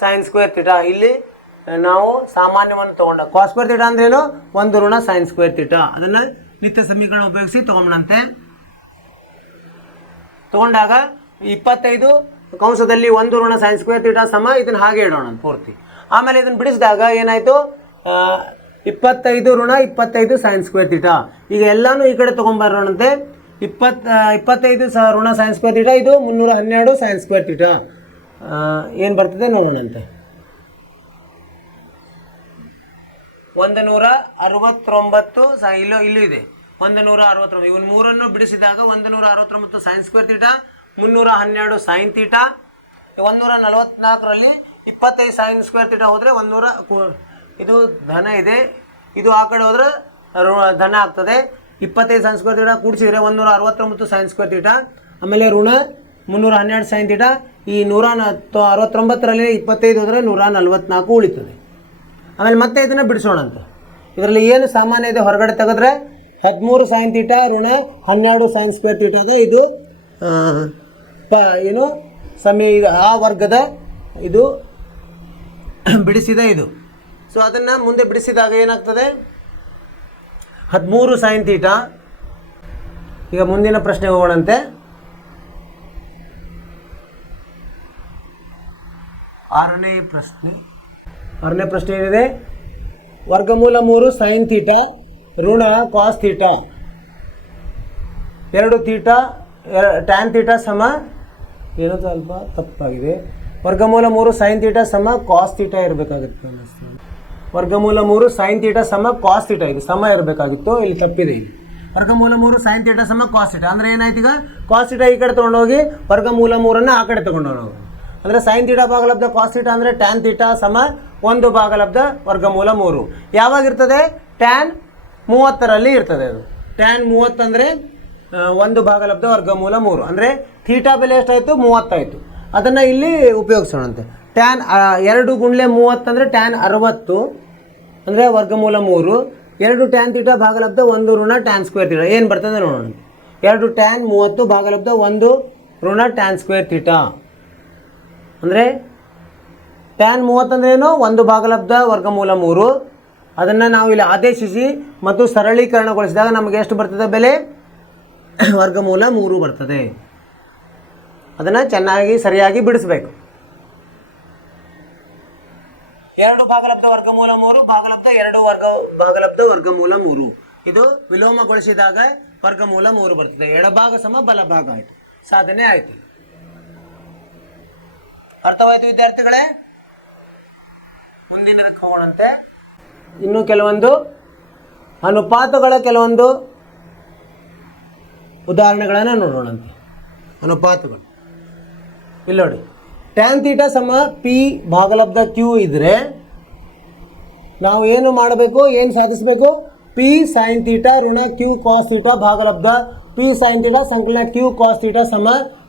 sin ಸ್ಕ್ವೇರ್ θ. ಇಲ್ಲಿ ನಾವು ಸಾಮಾನ್ಯವನ್ನು ತೊಗೊಂಡ cos ಸ್ಕ್ವೇರ್ θ ಅಂದ್ರೇನು, 1 ಋಣ sin ಸ್ಕ್ವೇರ್ θ. ಅದನ್ನು ನಿತ್ಯ ಸಮೀಕರಣ ಉಪಯೋಗಿಸಿ ತೊಗೊಂಬಂತೆ. ತೊಗೊಂಡಾಗ 25 ಕಂಸದಲ್ಲಿ 1 ಋಣ sin ಸ್ಕ್ವೇರ್ θ ಸಮ, ಇದನ್ನು ಹಾಗೆ ಇಡೋಣ ಪೂರ್ತಿ. ಆಮೇಲೆ ಇದನ್ನು ಬಿಡಿಸಿದಾಗ ಏನಾಯಿತು, 25 ಋಣ 25 sin ಸ್ಕ್ವೇರ್ θ. ಈಗ ಎಲ್ಲನೂ ಈ ಕಡೆ ತೊಗೊಂಬರೋಣಂತೆ. 25 ಋಣ sin ಸ್ಕ್ವೇರ್ θ, ಇದು 312 sin ಸ್ಕ್ವೇರ್ θ. ಏನು ಬರ್ತದೆ ನೋಡೋಣಂತೆ. 169 ಇಲ್ಲೂ ಇದೆ 169. ಇವನ್ ಮೂರನ್ನು ಬಿಡಿಸಿದಾಗ 169 sin ಸ್ಕ್ವೇರ್ θ, 312 sin θ. 144ರಲ್ಲಿ 25 sin ಸ್ಕ್ವೇರ್ θ ಹೋದರೆ 100, ಇದು ಧನ ಇದೆ, ಇದು ಆ ಕಡೆ ಹೋದರೆ ಧನ ಆಗ್ತದೆ. 25 sin ಸ್ಕ್ವೇರ್ θ ಕೂಡಿಸಿದರೆ 169 sin ಸ್ಕ್ವೇರ್ θ, ಆಮೇಲೆ ಋಣ 312 sin θ. ಈ 169ರಲ್ಲಿ 25 ಹೋದರೆ 144 ಉಳಿತದೆ. ಆಮೇಲೆ ಮತ್ತೆ ಇದನ್ನು ಬಿಡಿಸೋಣಂತೆ. ಇದರಲ್ಲಿ ಏನು ಸಾಮಾನ್ಯ ಇದೆ ಹೊರಗಡೆ ತೆಗೆದ್ರೆ 13 sin θ ಋಣ 12 sin ಸ್ಕ್ವೇರ್ θ ಅದ. ಇದು ಏನು ಆ ವರ್ಗದ ಇದು ಬಿಡಿಸಿದ ಇದು. ಸೊ ಅದನ್ನು ಮುಂದೆ ಬಿಡಿಸಿದಾಗ ಏನಾಗ್ತದೆ, 13 sin θ. ಈಗ ಮುಂದಿನ ಪ್ರಶ್ನೆ ಹೋಗೋಣಂತೆ. ಆರನೇ ಪ್ರಶ್ನೆ ಏನಿದೆ, ವರ್ಗಮೂಲ 3 sin θ ಋಣ cos θ 2 θ tan θ ಸಮ, ಏನೋ ಸ್ವಲ್ಪ ತಪ್ಪಾಗಿದೆ. ವರ್ಗಮೂಲ 3 sin θ ಸಮ cos θ ಇರಬೇಕಾಗಿತ್ತು ಅನ್ನಿಸ್ತದೆ. ವರ್ಗಮೂಲ 3 sin θ ಸಮ cos θ, ಇದು ಸಮ ಇರಬೇಕಾಗಿತ್ತು, ಇಲ್ಲಿ ತಪ್ಪಿದೆ. ಇಲ್ಲಿ ವರ್ಗಮೂಲ 3 sin θ ಸಮ cos θ ಅಂದರೆ ಏನಾಯ್ತು, ಈಗ cos θ ಈ ಕಡೆ ತೊಗೊಂಡೋಗಿ ವರ್ಗಮೂಲ 3ನ್ನು ಆ ಕಡೆ ತೊಗೊಂಡೋಗಿ, ಅಂದರೆ sin θ ಭಾಗಲಬ್ಧ cos θ ಅಂದರೆ tan θ ಸಮ 1 ಭಾಗಲಬ್ಧ ವರ್ಗಮೂಲ 3. ಯಾವಾಗಿರ್ತದೆ, tan 30ರಲ್ಲಿ ಇರ್ತದೆ. ಅದು tan 30 ಅಂದರೆ 1 ಭಾಗಲಬ್ಧ ವರ್ಗಮೂಲ 3 ಅಂದರೆ ಥೀಟಾ ಬೆಲೆ ಎಷ್ಟಾಯಿತು, 30 ಆಯಿತು. ಅದನ್ನು ಇಲ್ಲಿ ಉಪಯೋಗಿಸೋಣಂತೆ. tan 2 ಗುಂಡ್ಲೆ 30 ಅಂದರೆ tan 60 ಅಂದರೆ ವರ್ಗಮೂಲ 3. 2 tan θ ಭಾಗಲಬ್ಧ 1 ಋಣ tan ಸ್ಕ್ವೇರ್ θ ಏನು ಬರ್ತದೆ ನೋಡೋಣ. 2 tan 30 ಭಾಗಲಬ್ಧ 1 ಋಣ tan ಸ್ಕ್ವೇರ್ θ ಅಂದರೆ tan 30 ಅಂದ್ರೇನು, 1 ಭಾಗಲಬ್ಧ ವರ್ಗಮೂಲ 3. ಅದನ್ನು ನಾವು ಇಲ್ಲಿ ಆದೇಶಿಸಿ ಮತ್ತು ಸರಳೀಕರಣಗೊಳಿಸಿದಾಗ ನಮಗೆ ಎಷ್ಟು ಬರ್ತದೆ ಬೆಲೆ, ವರ್ಗಮೂಲ 3 ಬರ್ತದೆ. ಅದನ್ನು ಚೆನ್ನಾಗಿ ಸರಿಯಾಗಿ ಬಿಡಿಸಬೇಕು. 2 ಭಾಗಲಬ್ಧ ವರ್ಗಮೂಲ 3 ಭಾಗಲಬ್ಧ 2 ಭಾಗಲಬ್ಧ ವರ್ಗಮೂಲ 3 ಇದು ವಿಲೋಮಗೊಳಿಸಿದಾಗ ವರ್ಗಮೂಲ 3 ಬರ್ತದೆ. ಎಡಭಾಗ ಸಮ ಬಲಭಾಗ ಆಯಿತು, ಸಾಧನೆ ಆಯಿತು. ಅರ್ಥವಾಯಿತು ವಿದ್ಯಾರ್ಥಿಗಳೇ? ಮುಂದಿನದಕ್ಕೆ ಹೋಗೋಣಂತೆ. ಇನ್ನು ಕೆಲವೊಂದು ಅನುಪಾತಗಳ ಕೆಲವೊಂದು ಉದಾಹರಣೆಗಳನ್ನು ನೋಡೋಣಂತೆ. ಅನುಪಾತಗಳು ಇಲ್ಲಿ ನೋಡಿ, tan θ ಸಮ P ಭಾಗಲಬ್ಧ Q ಇದ್ರೆ ನಾವು ಏನು ಮಾಡಬೇಕು, ಏನು ಸಾಧಿಸಬೇಕು, P sin θ ಋಣ Q cos θ ಭಾಗಲಬ್ಧ P sin θ ಸಂಕಲನ Q cos θ ಸಮ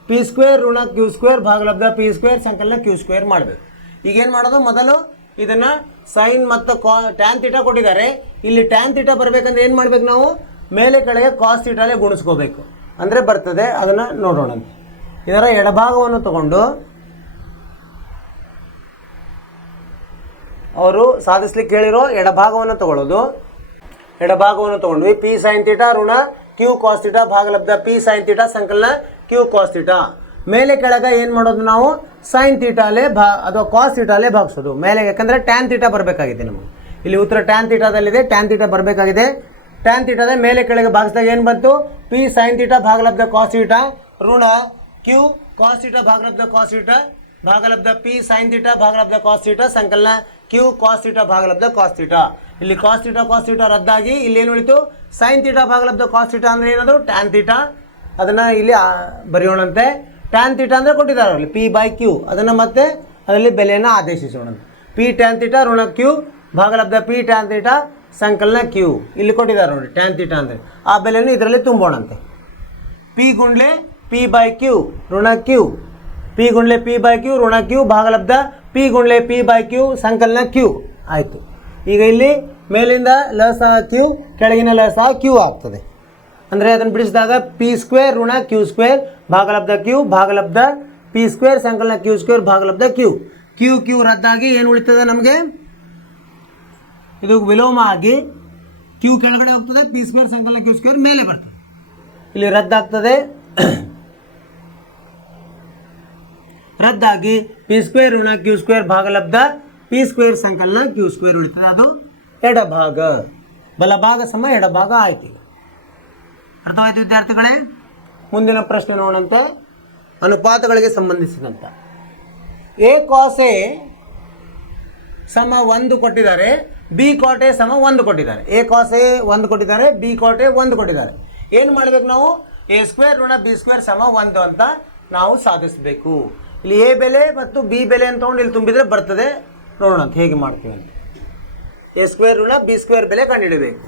P ಸ್ಕ್ವೇರ್ ಋಣ Q ಸ್ಕ್ವೇರ್ ಭಾಗಲಬ್ಧ P ಸ್ಕ್ವೇರ್ ಸಂಕಲನ Q ಸ್ಕ್ವೇರ್ ಮಾಡಬೇಕು. ಈಗೇನು ಮಾಡೋದು, ಮೊದಲು ಇದನ್ನು ಸೈನ್ ಮತ್ತು tan θ ಕೊಟ್ಟಿದ್ದಾರೆ. ಇಲ್ಲಿ tan θ ಬರಬೇಕಂದ್ರೆ ಏನು ಮಾಡಬೇಕು, ನಾವು ಮೇಲೆ ಕೆಳಗೆ cos θ ಗುಣಿಸ್ಕೋಬೇಕು, ಅಂದರೆ ಬರ್ತದೆ. ಅದನ್ನು ನೋಡೋಣ. ಇದರ ಎಡಭಾಗವನ್ನು ತಗೊಂಡು ಅವರು ಸಾಧಿಸ್ಲಿಕ್ಕೆ ಹೇಳಿರೋ ಎಡಭಾಗವನ್ನು ತಗೊಳ್ಳೋದು. ಎಡಭಾಗವನ್ನು ತಗೊಂಡ್ವಿ. P sin θ ಋಣ Q cos θ ಭಾಗಲಬ್ಧ P sin θ ಸಂಕಲನ Q cos θ. ಮೇಲೆ ಕೆಳಗೆ ಏನು ಮಾಡೋದು, ನಾವು sin θ ಅಲ್ಲೇ ಅಥವಾ cos θ ಅಲ್ಲೇ ಭಾಗಿಸೋದು ಮೇಲೆ, ಯಾಕಂದರೆ tan θ ಬರಬೇಕಾಗಿದೆ ನಮಗೆ. ಇಲ್ಲಿ ಉತ್ತರ tan θದಲ್ಲಿದೆ, tan θ ಬರಬೇಕಾಗಿದೆ. tan θದ ಮೇಲೆ ಕೆಳಗೆ ಭಾಗಿಸಿದಾಗ ಏನು ಬಂತು, P sin θ ಭಾಗಲಬ್ಧ cos θ ಋಣ Q cos θ ಭಾಗಲಬ್ಧ cos θ ಭಾಗಲಬ್ಧ ಪಿ ಸೈನ್ ಥೀಟಾ ಭಾಗಲಬ್ಧ ಕಾಸ್ ಥೀಟಾ ಸಂಕಲನ ಕ್ಯೂ ಕಾಸ್ ಥೀಟಾ ಭಾಗಲಬ್ಧ ಕಾಸ್ ಥೀಟಾ. ಇಲ್ಲಿ ಕಾಸ್ ಥೀಟಾ ರದ್ದಾಗಿ ಇಲ್ಲಿ ಏನು ಉಳಿತು ಸೈನ್ ಥೀಟಾ ಭಾಗಲಬ್ಧ ಕಾಸ್ ಥೀಟಾ ಅಂದರೆ ಏನದು ಟ್ಯಾನ್ ಥೀಟಾ. ಅದನ್ನು ಇಲ್ಲಿ ಬರೆಯೋಣಂತೆ. ಟ್ಯಾನ್ ಥೀಟಾ ಅಂದರೆ ಕೊಟ್ಟಿದ್ದಾರೆ ಅಲ್ಲಿ ಪಿ ಬೈ ಕ್ಯೂ. ಅದನ್ನು ಮತ್ತೆ ಅದರಲ್ಲಿ ಬೆಲೆಯನ್ನು ಆದೇಶಿಸೋಣ. ಪಿ ಟ್ಯಾನ್ ಥೀಟಾ ಋಣ ಕ್ಯೂ ಭಾಗಲಬ್ಧ ಪಿ ಟ್ಯಾನ್ ಥೀಟಾ ಸಂಕಲನ ಕ್ಯೂ ಇಲ್ಲಿ ಕೊಟ್ಟಿದ್ದಾರೆ ನೋಡಿ. ಟ್ಯಾನ್ ಥೀಟಾ ಅಂದರೆ ಆ ಬೆಲೆಯನ್ನು ಇದರಲ್ಲಿ ತುಂಬೋಣಂತೆ. ಪಿ ಗುಂಡ್ಲೆ ಪಿ ಬೈ ಕ್ಯೂ ಋಣ ಕ್ಯೂ, ಪಿ ಗುಂಡ್ಲೆ ಪಿ ಬೈ ಕ್ಯೂ ಋಣ ಕ್ಯೂ ಭಾಗಲಬ್ಧ ಪಿ ಗುಂಡ್ಲೆ ಪಿ ಬೈ ಕ್ಯೂ ಸಂಕಲನ ಕ್ಯೂ ಆಯಿತು. ಈಗ ಇಲ್ಲಿ ಮೇಲಿಂದ ಲಸ ಕ್ಯೂ ಕೆಳಗಿನ ಲಸ ಕ್ಯೂ ಆಗ್ತದೆ. ಅಂದರೆ ಅದನ್ನು ಬಿಡಿಸಿದಾಗ ಪಿ ಸ್ಕ್ವೇರ್ ಋಣ ಕ್ಯೂ ಸ್ಕ್ವೇರ್ ಭಾಗಲಬ್ಧ ಕ್ಯೂ ಭಾಗಲಬ್ಧ ಪಿ ಸ್ಕ್ವೇರ್ ಸಂಕಲನ ಕ್ಯೂ ಸ್ಕ್ವೇರ್ ಭಾಗಲಬ್ಧ ಕ್ಯೂ. ಕ್ಯೂ ಕ್ಯೂ ರದ್ದಾಗಿ ಏನು ಉಳಿತದೆ ನಮಗೆ, ಇದು ವಿಲೋಮ ಆಗಿ ಕ್ಯೂ ಕೆಳಗಡೆ ಹೋಗ್ತದೆ, ಪಿ ಸ್ಕ್ವೇರ್ ಸಂಕಲನ ಕ್ಯೂ ಸ್ಕ್ವೇರ್ ಮೇಲೆ ಬರ್ತದೆ. ಇಲ್ಲಿ ರದ್ದಾಗ್ತದೆ, ರದ್ದಾಗಿ ಪಿ ಸ್ಕ್ವೇರ್ ಋಣ ಕ್ಯೂ ಸ್ಕ್ವೇರ್ ಭಾಗಲಬ್ಧ ಪಿ ಸ್ಕ್ವೇರ್ ಸಂಕಲನ ಕ್ಯೂ ಸ್ಕ್ವೇರ್ ಉಳಿತದೆ. ಅದು ಎಡಭಾಗ. ಬಲಭಾಗ ಸಮ ಎಡಭಾಗ ಆಯ್ತು. ಅರ್ಥವಾಯ್ತು ವಿದ್ಯಾರ್ಥಿಗಳೇ? ಮುಂದಿನ ಪ್ರಶ್ನೆ ನೋಡಂತೆ. ಅನುಪಾತಗಳಿಗೆ ಸಂಬಂಧಿಸಿದಂತ ಎ ಕಾಸ್ ಎ ಸಮ 1 ಕೊಟ್ಟಿದ್ದಾರೆ, ಬಿ ಕಾಟ್ ಎ ಸಮ 1 ಕೊಟ್ಟಿದ್ದಾರೆ. ಎ ಕಾಸ್ ಎ 1 ಕೊಟ್ಟಿದ್ದಾರೆ, ಬಿ ಕಾಟ್ ಎ 1 ಕೊಟ್ಟಿದ್ದಾರೆ. ಏನು ಮಾಡಬೇಕು ನಾವು? ಎ ಸ್ಕ್ವೇರ್ ಋಣ ಬಿ ಸ್ಕ್ವೇರ್ ಸಮ 1 ಅಂತ ನಾವು ಸಾಧಿಸಬೇಕು. ಇಲ್ಲಿ ಎ ಬೆಲೆ ಮತ್ತು ಬಿ ಬೆಲೆ ಅಂತ ತೊಗೊಂಡು ಇಲ್ಲಿ ತುಂಬಿದರೆ ಬರ್ತದೆ. ನೋಡೋಣ ಅಂತ ಹೇಗೆ ಮಾಡ್ತೀವಿ ಅಂತ. ಎ ಸ್ಕ್ವೇರ್ ಋಣ ಬಿ ಸ್ಕ್ವೇರ್ ಬೆಲೆ ಕಂಡುಹಿಡಬೇಕು.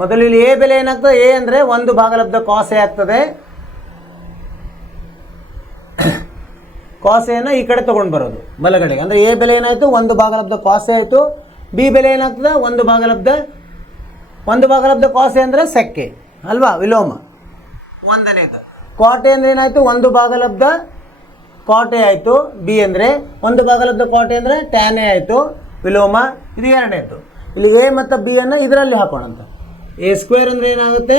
ಮೊದಲು ಇಲ್ಲಿ ಎ ಬೆಲೆ ಏನಾಗ್ತದೆ? ಎ ಅಂದರೆ 1 ಭಾಗಲಬ್ಧ ಕಾಸ್ ಎ ಆಗ್ತದೆ. ಕಾಸ್ ಎನ ಈ ಕಡೆ ತೊಗೊಂಡು ಬರೋದು ಬಲಗಡೆಗೆ. ಅಂದರೆ ಎ ಬೆಲೆ ಏನಾಯಿತು? 1 ಭಾಗಲಬ್ಧ ಕಾಸ್ ಎ ಆಯಿತು. ಬಿ ಬೆಲೆ ಏನಾಗ್ತದೆ? 1 ಭಾಗಲಬ್ಧ ಕಾಸ್ ಎ ಅಂದರೆ ಸೆಕ್ಕೆ ಅಲ್ವಾ, ವಿಲೋಮ ಒಂದನೇದು. ಕಾಟ್ ಎ ಅಂದರೆ ಏನಾಯಿತು? 1 ಭಾಗಲಬ್ಧ ಕಾಟ್ ಎ ಆಯಿತು. ಬಿ ಅಂದರೆ 1 ಭಾಗಲಬ್ಧ ಕಾಟ್ ಎ ಅಂದರೆ ಟ್ಯಾನ್ ಎ ಆಯಿತು, ವಿಲೋಮ. ಇದು ಎರಡನೇದು. ಇಲ್ಲಿ ಎ ಮತ್ತು ಬಿ ಅನ್ನು ಇದರಲ್ಲಿ ಹಾಕೋಣಂತ. ಎ ಸ್ಕ್ವೇರ್ ಅಂದರೆ ಏನಾಗುತ್ತೆ?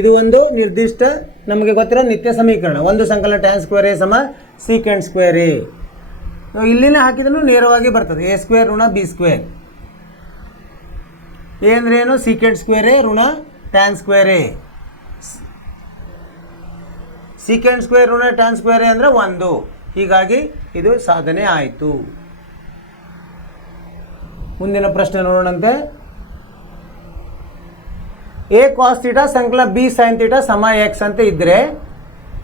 ಇದು ಒಂದು ನಿರ್ದಿಷ್ಟ ನಮಗೆ ಗೊತ್ತಿರೋ ನಿತ್ಯ ಸಮೀಕರಣ. 1 ಸಂಕಲನ ಟ್ಯಾನ್ ಸ್ಕ್ವೇರ್ ಎ ಸಮ ಸೀಕೆಂಡ್ ಸ್ಕ್ವೇರ್ ಎ. ಇಲ್ಲಿನೇ ಹಾಕಿದ್ರೂ ನೇರವಾಗಿ ಬರ್ತದೆ. ಎ ಸ್ಕ್ವೇರ್ ಋಣ ಬಿ ಸ್ಕ್ವೇರ್. ಎ ಅಂದರೆ ಏನು? ಸೀಕೆಂಡ್ ಸ್ಕ್ವೇರ್ ಎ ಋಣ tan square A. Secant square ಋಣ ಟ್ಯಾನ್ ಸ್ಕ್ವೇರ್ ಎ ಅಂದರೆ 1. ಹೀಗಾಗಿ ಇದು ಸಾಧನೆ ಆಯಿತು. ಮುಂದಿನ ಪ್ರಶ್ನೆ ನೋಡೋಣಂತೆ. ಎ ಕಾಸ್ ಥೀಟಾ ಸಂಕಲನ ಬಿ ಸೈನ್ ಥೀಟಾ ಸಮ ಎಕ್ಸ್ ಅಂತ ಇದ್ದರೆ,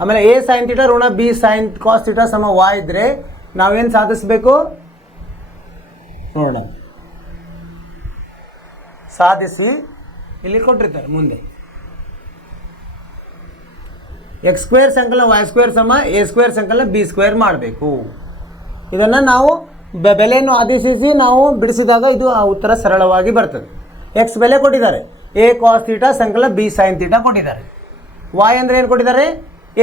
ಆಮೇಲೆ ಎ ಸೈನ್ ಥೀಟಾ ಋಣ ಬಿ ಸೈನ್ ಕಾಸ್ ಥೀಟಾ ಸಮ ವಾಯ್ ಇದ್ದರೆ ನಾವೇನು ಸಾಧಿಸಬೇಕು ನೋಡೋಣ. ಸಾಧಿಸಿ ಇಲ್ಲಿ ಕೊಟ್ಟಿರ್ತಾರೆ ಮುಂದೆ. ಎಕ್ಸ್ ಸ್ಕ್ವೇರ್ ಸಂಕಲನ ವೈ ಸ್ಕ್ವೇರ್ ಸಮ ಎ ಸ್ಕ್ವೇರ್ ಸಂಕಲನ ಬಿ ಸ್ಕ್ವೇರ್ ಮಾಡಬೇಕು. ಇದನ್ನು ನಾವು ಬೆಲೆಯನ್ನು ಆದೇಶಿಸಿ ನಾವು ಬಿಡಿಸಿದಾಗ ಇದು ಉತ್ತರ ಸರಳವಾಗಿ ಬರ್ತದೆ. ಎಕ್ಸ್ ಬೆಲೆ ಕೊಟ್ಟಿದ್ದಾರೆ, ಎ ಕಾಸ್ ಥೀಟಾ ಸಂಕಲನ ಬಿ ಸೈನ್ ಥೀಟಾ ಕೊಟ್ಟಿದ್ದಾರೆ. ವಾಯ್ ಅಂದರೆ ಏನು ಕೊಟ್ಟಿದ್ದಾರೆ?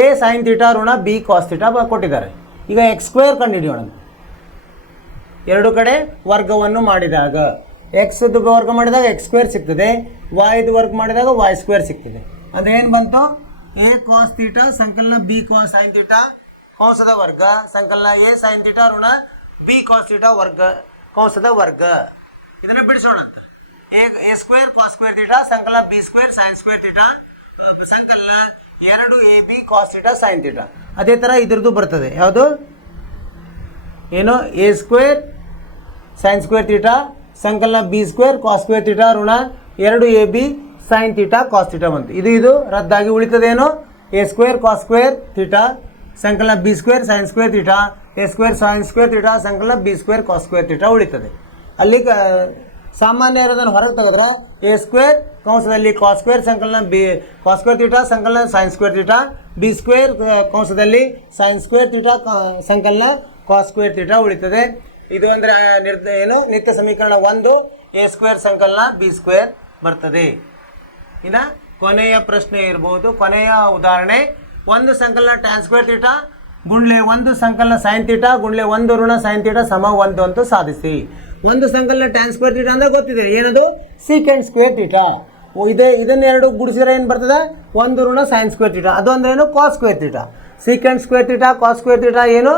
ಎ ಸೈನ್ ಥೀಟಾ ಋಣ ಬಿ ಕಾಸ್ ಥೀಟಾ ಕೊಟ್ಟಿದ್ದಾರೆ. ಈಗ ಎಕ್ಸ್ ಸ್ಕ್ವೇರ್ ಕಂಡುಹಿಡಿಯೋಣ. ಎರಡು ಕಡೆ ವರ್ಗವನ್ನು ಮಾಡಿದಾಗ ಎಕ್ಸ್ದು ವರ್ಗ ಮಾಡಿದಾಗ ಎಕ್ಸ್ ಸ್ಕ್ವೇರ್ ಸಿಗ್ತದೆ, ವಾಯ್ದು ವರ್ಗ ಮಾಡಿದಾಗ ವಾಯ್ ಸ್ಕ್ವೇರ್ ಸಿಗ್ತದೆ. ಅಂದರೆ ಏನು ಬಂತು? ಎ ಕಾಸ್ ಥೀಟಾ ಸಂಕಲನ ಬಿ ಕಾಸ್ ಸೈನ್ ಥೀಟಾ ಕಂಸದ ವರ್ಗ ಸಂಕಲನ ಎ ಸೈನ್ ಥೀಟಾ ಋಣ ಬಿ ಕಾಸ್ ಥೀಟಾ ವರ್ಗ ಕಂಸದ ವರ್ಗ. ಇದನ್ನು ಬಿಡಿಸೋಣ ಅಂತ. A square cos square theta ಸಂಕಲನ B square sine square theta ಸಂಕಲನ 2ab cos theta sine theta. ಅದೇ ಥರ ಇದ್ರದ್ದು ಬರ್ತದೆ. ಯಾವುದು? ಏನು? A square sine square theta ಸಂಕಲನ B square cos square theta ಋಣ 2ab sine theta cos theta ಬಂತು. ಇದು ರದ್ದಾಗಿ ಉಳಿತದೇನು? A square cos square theta ಸಂಕಲನ B square sine square theta A square sine square theta ಸಂಕಲನ B square cos square theta ಉಳಿತದೆ. ಅಲ್ಲಿ ಸಾಮಾನ್ಯ ಇರೋದನ್ನು ಹೊರಗೆ ತೆಗೆದ್ರೆ ಎ ಸ್ಕ್ವೇರ್ ಕಂಸದಲ್ಲಿ ಕಾಸ್ ಸ್ಕ್ವೇರ್ ಸಂಕಲನ ಬಿ ಕಾಸ್ ಸ್ಕ್ವೇರ್ ಥೀಟಾ ಸಂಕಲನ sine square theta B square ಕಂಸದಲ್ಲಿ sign square theta ಸಂಕಲನ ಕಾಸ್ ಸ್ಕ್ವೇರ್ ಥೀಟಾ ಉಳಿತದೆ. ಇದು ಅಂದರೆ ಏನು? ನಿತ್ಯ ಸಮೀಕರಣ 1 ಎ ಸ್ಕ್ವೇರ್ ಸಂಕಲನ ಬಿ ಸ್ಕ್ವೇರ್ ಬರ್ತದೆ. ಇನ್ನು ಕೊನೆಯ ಪ್ರಶ್ನೆ ಇರ್ಬೋದು, ಕೊನೆಯ ಉದಾಹರಣೆ. 1 ಸಂಕಲನ ಟ್ಯಾನ್ ಸ್ಕ್ವೇರ್ ಥೀಟಾ ಗುಂಡ್ಲೆ 1 ಸಂಕಲನ ಸೈನ್ ಥೀಟಾ ಗುಂಡ್ಲೆ 1 ಋಣ ಸೈನ್ ಥೀಟಾ ಸಮ 1 ಅಂತ ಸಾಧಿಸಿ. 1 ಸಂಕಲನ ಟ್ಯಾನ್ ಸ್ಕ್ವೇರ್ ಥೀಟಾ ಅಂದರೆ ಗೊತ್ತಿದೆ, ಏನದು? Secant square theta. ಇದನ್ನೆರಡು ಗುಡಿಸಿದ್ರೆ ಏನು ಬರ್ತದೆ? 1 ಋಣ ಸೈನ್ ಸ್ಕ್ವೇರ್ ಥೀಟಾ. ಅದು ಅಂದ್ರೆ ಏನು? Cos square theta. Secant square theta cos square theta ಏನು?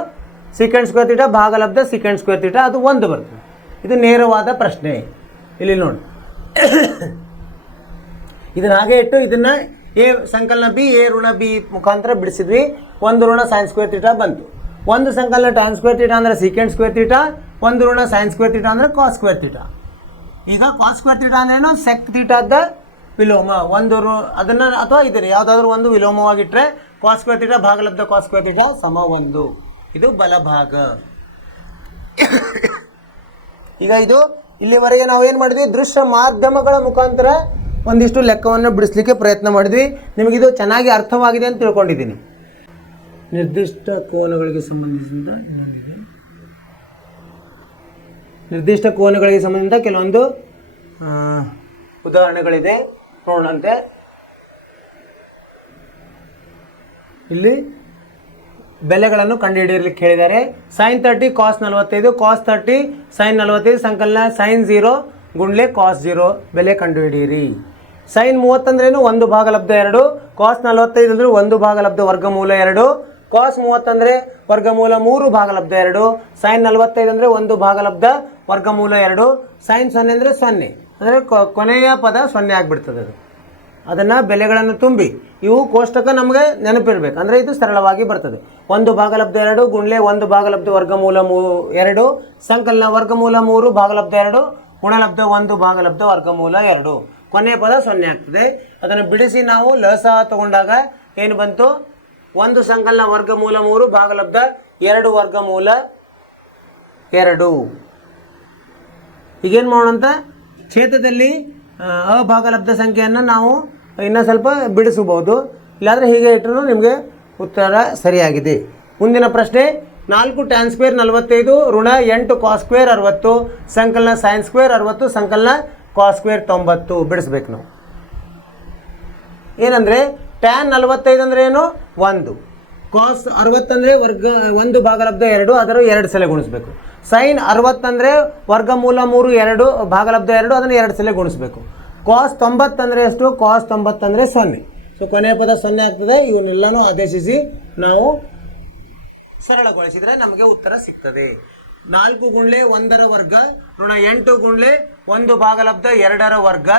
ಸೀಕೆಂಡ್ ಸ್ಕ್ವೇರ್ ಥೀಟಾ ಭಾಗಲಬ್ಧ ಸೀಕೆಂಡ್ ಸ್ಕ್ವೇರ್ ಥೀಟಾ, ಅದು 1 ಬರ್ತದೆ. ಇದು ನೇರವಾದ ಪ್ರಶ್ನೆ. ಇಲ್ಲಿ ನೋಡಿ, ಇದನ್ನು ಹಾಗೆ ಇಟ್ಟು ಇದನ್ನು ಎ ಸಂಕಲನ ಬಿ ಎ ಋಣ ಬಿ ಮುಖಾಂತರ ಬಿಡಿಸಿದ್ವಿ. ಒಂದು ಋಣ ಸೈನ್ ಸ್ಕ್ವೇರ್ ಥೀಟಾ ಬಂತು. ಒಂದು ಸಂಕಲನ ಟ್ಯಾನ್ ಸ್ಕ್ವೇರ್ ಥೀಟಾ ಅಂದರೆ ಸೀಕೆಂಡ್ ಸ್ಕ್ವೇರ್ ಥೀಟಾ, ಒಂದು ಋಣ ಸೈನ್ ಸ್ಕ್ವೇರ್ ಥೀಟಾ ಅಂದರೆ ಕಾಸ್ ಸ್ಕ್ವೇರ್ ಥೀಟಾ. ಈಗ ಕಾಸ್ ಸ್ಕ್ವೇರ್ ಥೀಟಾ ಅಂದ್ರೇನು ಸೆಕ್ ಥೀಟಾದ ವಿಲೋಮ ಅದನ್ನು ಅಥವಾ ಇದನ್ನು ಯಾವುದಾದ್ರೂ ಒಂದು ವಿಲೋಮವಾಗಿಟ್ಟರೆ ಕಾಸ್ ಸ್ಕ್ವೇರ್ ಥೀಟಾ ಭಾಗಲಬ್ಧ ಕಾಸ್ ಸ್ಕ್ವೇರ್ ಥೀಟಾ ಸಮ 1. ಇದು ಬಲಭಾಗ. ಈಗ ಇದು ಇಲ್ಲಿವರೆಗೆ ನಾವೇನು ಮಾಡಿದ್ವಿ, ದೃಶ್ಯ ಮಾಧ್ಯಮಗಳ ಮುಖಾಂತರ ಒಂದಿಷ್ಟು ಲೆಕ್ಕವನ್ನು ಬಿಡಿಸ್ಲಿಕ್ಕೆ ಪ್ರಯತ್ನ ಮಾಡಿದ್ವಿ. ನಿಮಗಿದು ಚೆನ್ನಾಗಿ ಅರ್ಥವಾಗಿದೆ ಅಂತ ತಿಳ್ಕೊಂಡಿದ್ದೀನಿ. ನಿರ್ದಿಷ್ಟ ಕೋನಗಳಿಗೆ ಸಂಬಂಧಿಸಿದ ಇನ್ನೊಂದಿದೆ, ನಿರ್ದಿಷ್ಟ ಕೋನಗಳಿಗೆ ಸಂಬಂಧಿಸಿದ ಕೆಲವೊಂದು ಉದಾಹರಣೆಗಳಿದೆ, ನೋಡೋಣಂತೆ. ಇಲ್ಲಿ ಬೆಲೆಗಳನ್ನು ಕಂಡುಹಿಡಿಯಲಿಕ್ಕೆ ಹೇಳಿದ್ದಾರೆ. ಸೈನ್ 30 ಕಾಸ್ 45, ಕಾಸ್ 30 ಸೈನ್ 45 ಸಂಕಲನ ಸೈನ್ 0 ಗುಂಡ್ಲೆ ಕಾಸ್ 0 ಬೆಲೆ ಕಂಡುಹಿಡಿಯಿರಿ. ಸೈನ್ 30 ಅಂದ್ರೇನು 1 ಭಾಗಲಬ್ಧ 2, ಕಾಸ್ 45 ಅಂದರೆ 1 ಭಾಗಲಬ್ಧ ವರ್ಗಮೂಲ 2, ಕಾಸ್ 30 ಅಂದರೆ ವರ್ಗಮೂಲ 3 ಭಾಗಲಬ್ಧ 2, ಸೈನ್ 45 ಅಂದರೆ 1 ಭಾಗಲಬ್ಧ ವರ್ಗಮೂಲ 2, ಸೈನ್ 0 ಅಂದರೆ 0 ಅಂದರೆ ಕೊನೆಯ ಪದ 0 ಆಗಿಬಿಡ್ತದೆ. ಅದನ್ನು ಬೆಲೆಗಳನ್ನು ತುಂಬಿ ಇವು ಕೋಷ್ಟಕ ನಮಗೆ ನೆನಪಿರ್ಬೇಕು, ಅಂದರೆ ಇದು ಸರಳವಾಗಿ ಬರ್ತದೆ. 1 ಭಾಗಲಬ್ಧ 2 ಗುಂಡ್ಲೆ 1 ಭಾಗಲಬ್ಧ ವರ್ಗಮೂಲ 2 ಸಂಕಲನ ವರ್ಗಮೂಲ 3 ಭಾಗಲಬ್ಧ 2 ಗುಣಲಬ್ಧ 1 ಭಾಗಲಬ್ಧ ವರ್ಗಮೂಲ 2 ಕೊನೆಯ ಪದ 0 ಆಗ್ತದೆ. ಅದನ್ನು ಬಿಡಿಸಿ ನಾವು ಲಸ ತಗೊಂಡಾಗ ಏನು ಬಂತು, 1 ಸಂಕಲನ ವರ್ಗಮೂಲ 3 ಭಾಗಲಬ್ಧ 2 ವರ್ಗಮೂಲ 2. ಈಗೇನು ಮಾಡೋಣಂತ, ಛೇದದಲ್ಲಿ ಅಭಾಗಲಬ್ಧ ಸಂಖ್ಯೆಯನ್ನು ನಾವು ಇನ್ನೂ ಸ್ವಲ್ಪ ಬಿಡಿಸಬಹುದು, ಇಲ್ಲಾಂದರೆ ಹೀಗೆ ಇಟ್ಟರೂ ನಿಮಗೆ ಉತ್ತರ ಸರಿಯಾಗಿದೆ. ಮುಂದಿನ ಪ್ರಶ್ನೆ, 4 ಟ್ಯಾನ್ ಸ್ಕ್ವೇರ್ 45 ಋಣ 8 ಕಾಸ್ ಸ್ಕ್ವೇರ್ 60 ಸಂಕಲನ ಸೈನ್ ಸ್ಕ್ವೇರ್ 60 ಸಂಕಲನ ಕಾಸ್ ಸ್ಕ್ವೇರ್ 90 ಬಿಡಿಸ್ಬೇಕು ನಾವು. ಏನಂದರೆ ಟ್ಯಾನ್ 45 ಅಂದರೆ ಏನು 1, ಕಾಸ್ 60 ಅಂದರೆ 1 ಭಾಗಲಬ್ಧ 2 ಅದರ 2 ಸಲ ಗುಣಿಸ್ಬೇಕು. ಸೈನ್ 60 ಅಂದರೆ ವರ್ಗಮೂಲ 3 2 ಭಾಗಲಬ್ಧ 2 ಅದನ್ನು 2 ಸಲ ಗುಣಿಸ್ಬೇಕು. ಕಾಸ್ 90 ಅಂದರೆ ಎಷ್ಟು, ಕಾಸ್ 90 ಅಂದರೆ 0. ಸೊ ಕೊನೆಯ ಪದ 0 ಆಗ್ತದೆ. ಇವನ್ನೆಲ್ಲನೂ ಆದೇಶಿಸಿ ನಾವು ಸರಳಗೊಳಿಸಿದರೆ ನಮಗೆ ಉತ್ತರ ಸಿಗ್ತದೆ. 4 ಗುಂಡ್ಲೆ 1 ವರ್ಗ ಋಣ 8 ಗುಂಡ್ಲೆ 1 ಭಾಗಲಬ್ಧ 2 ವರ್ಗ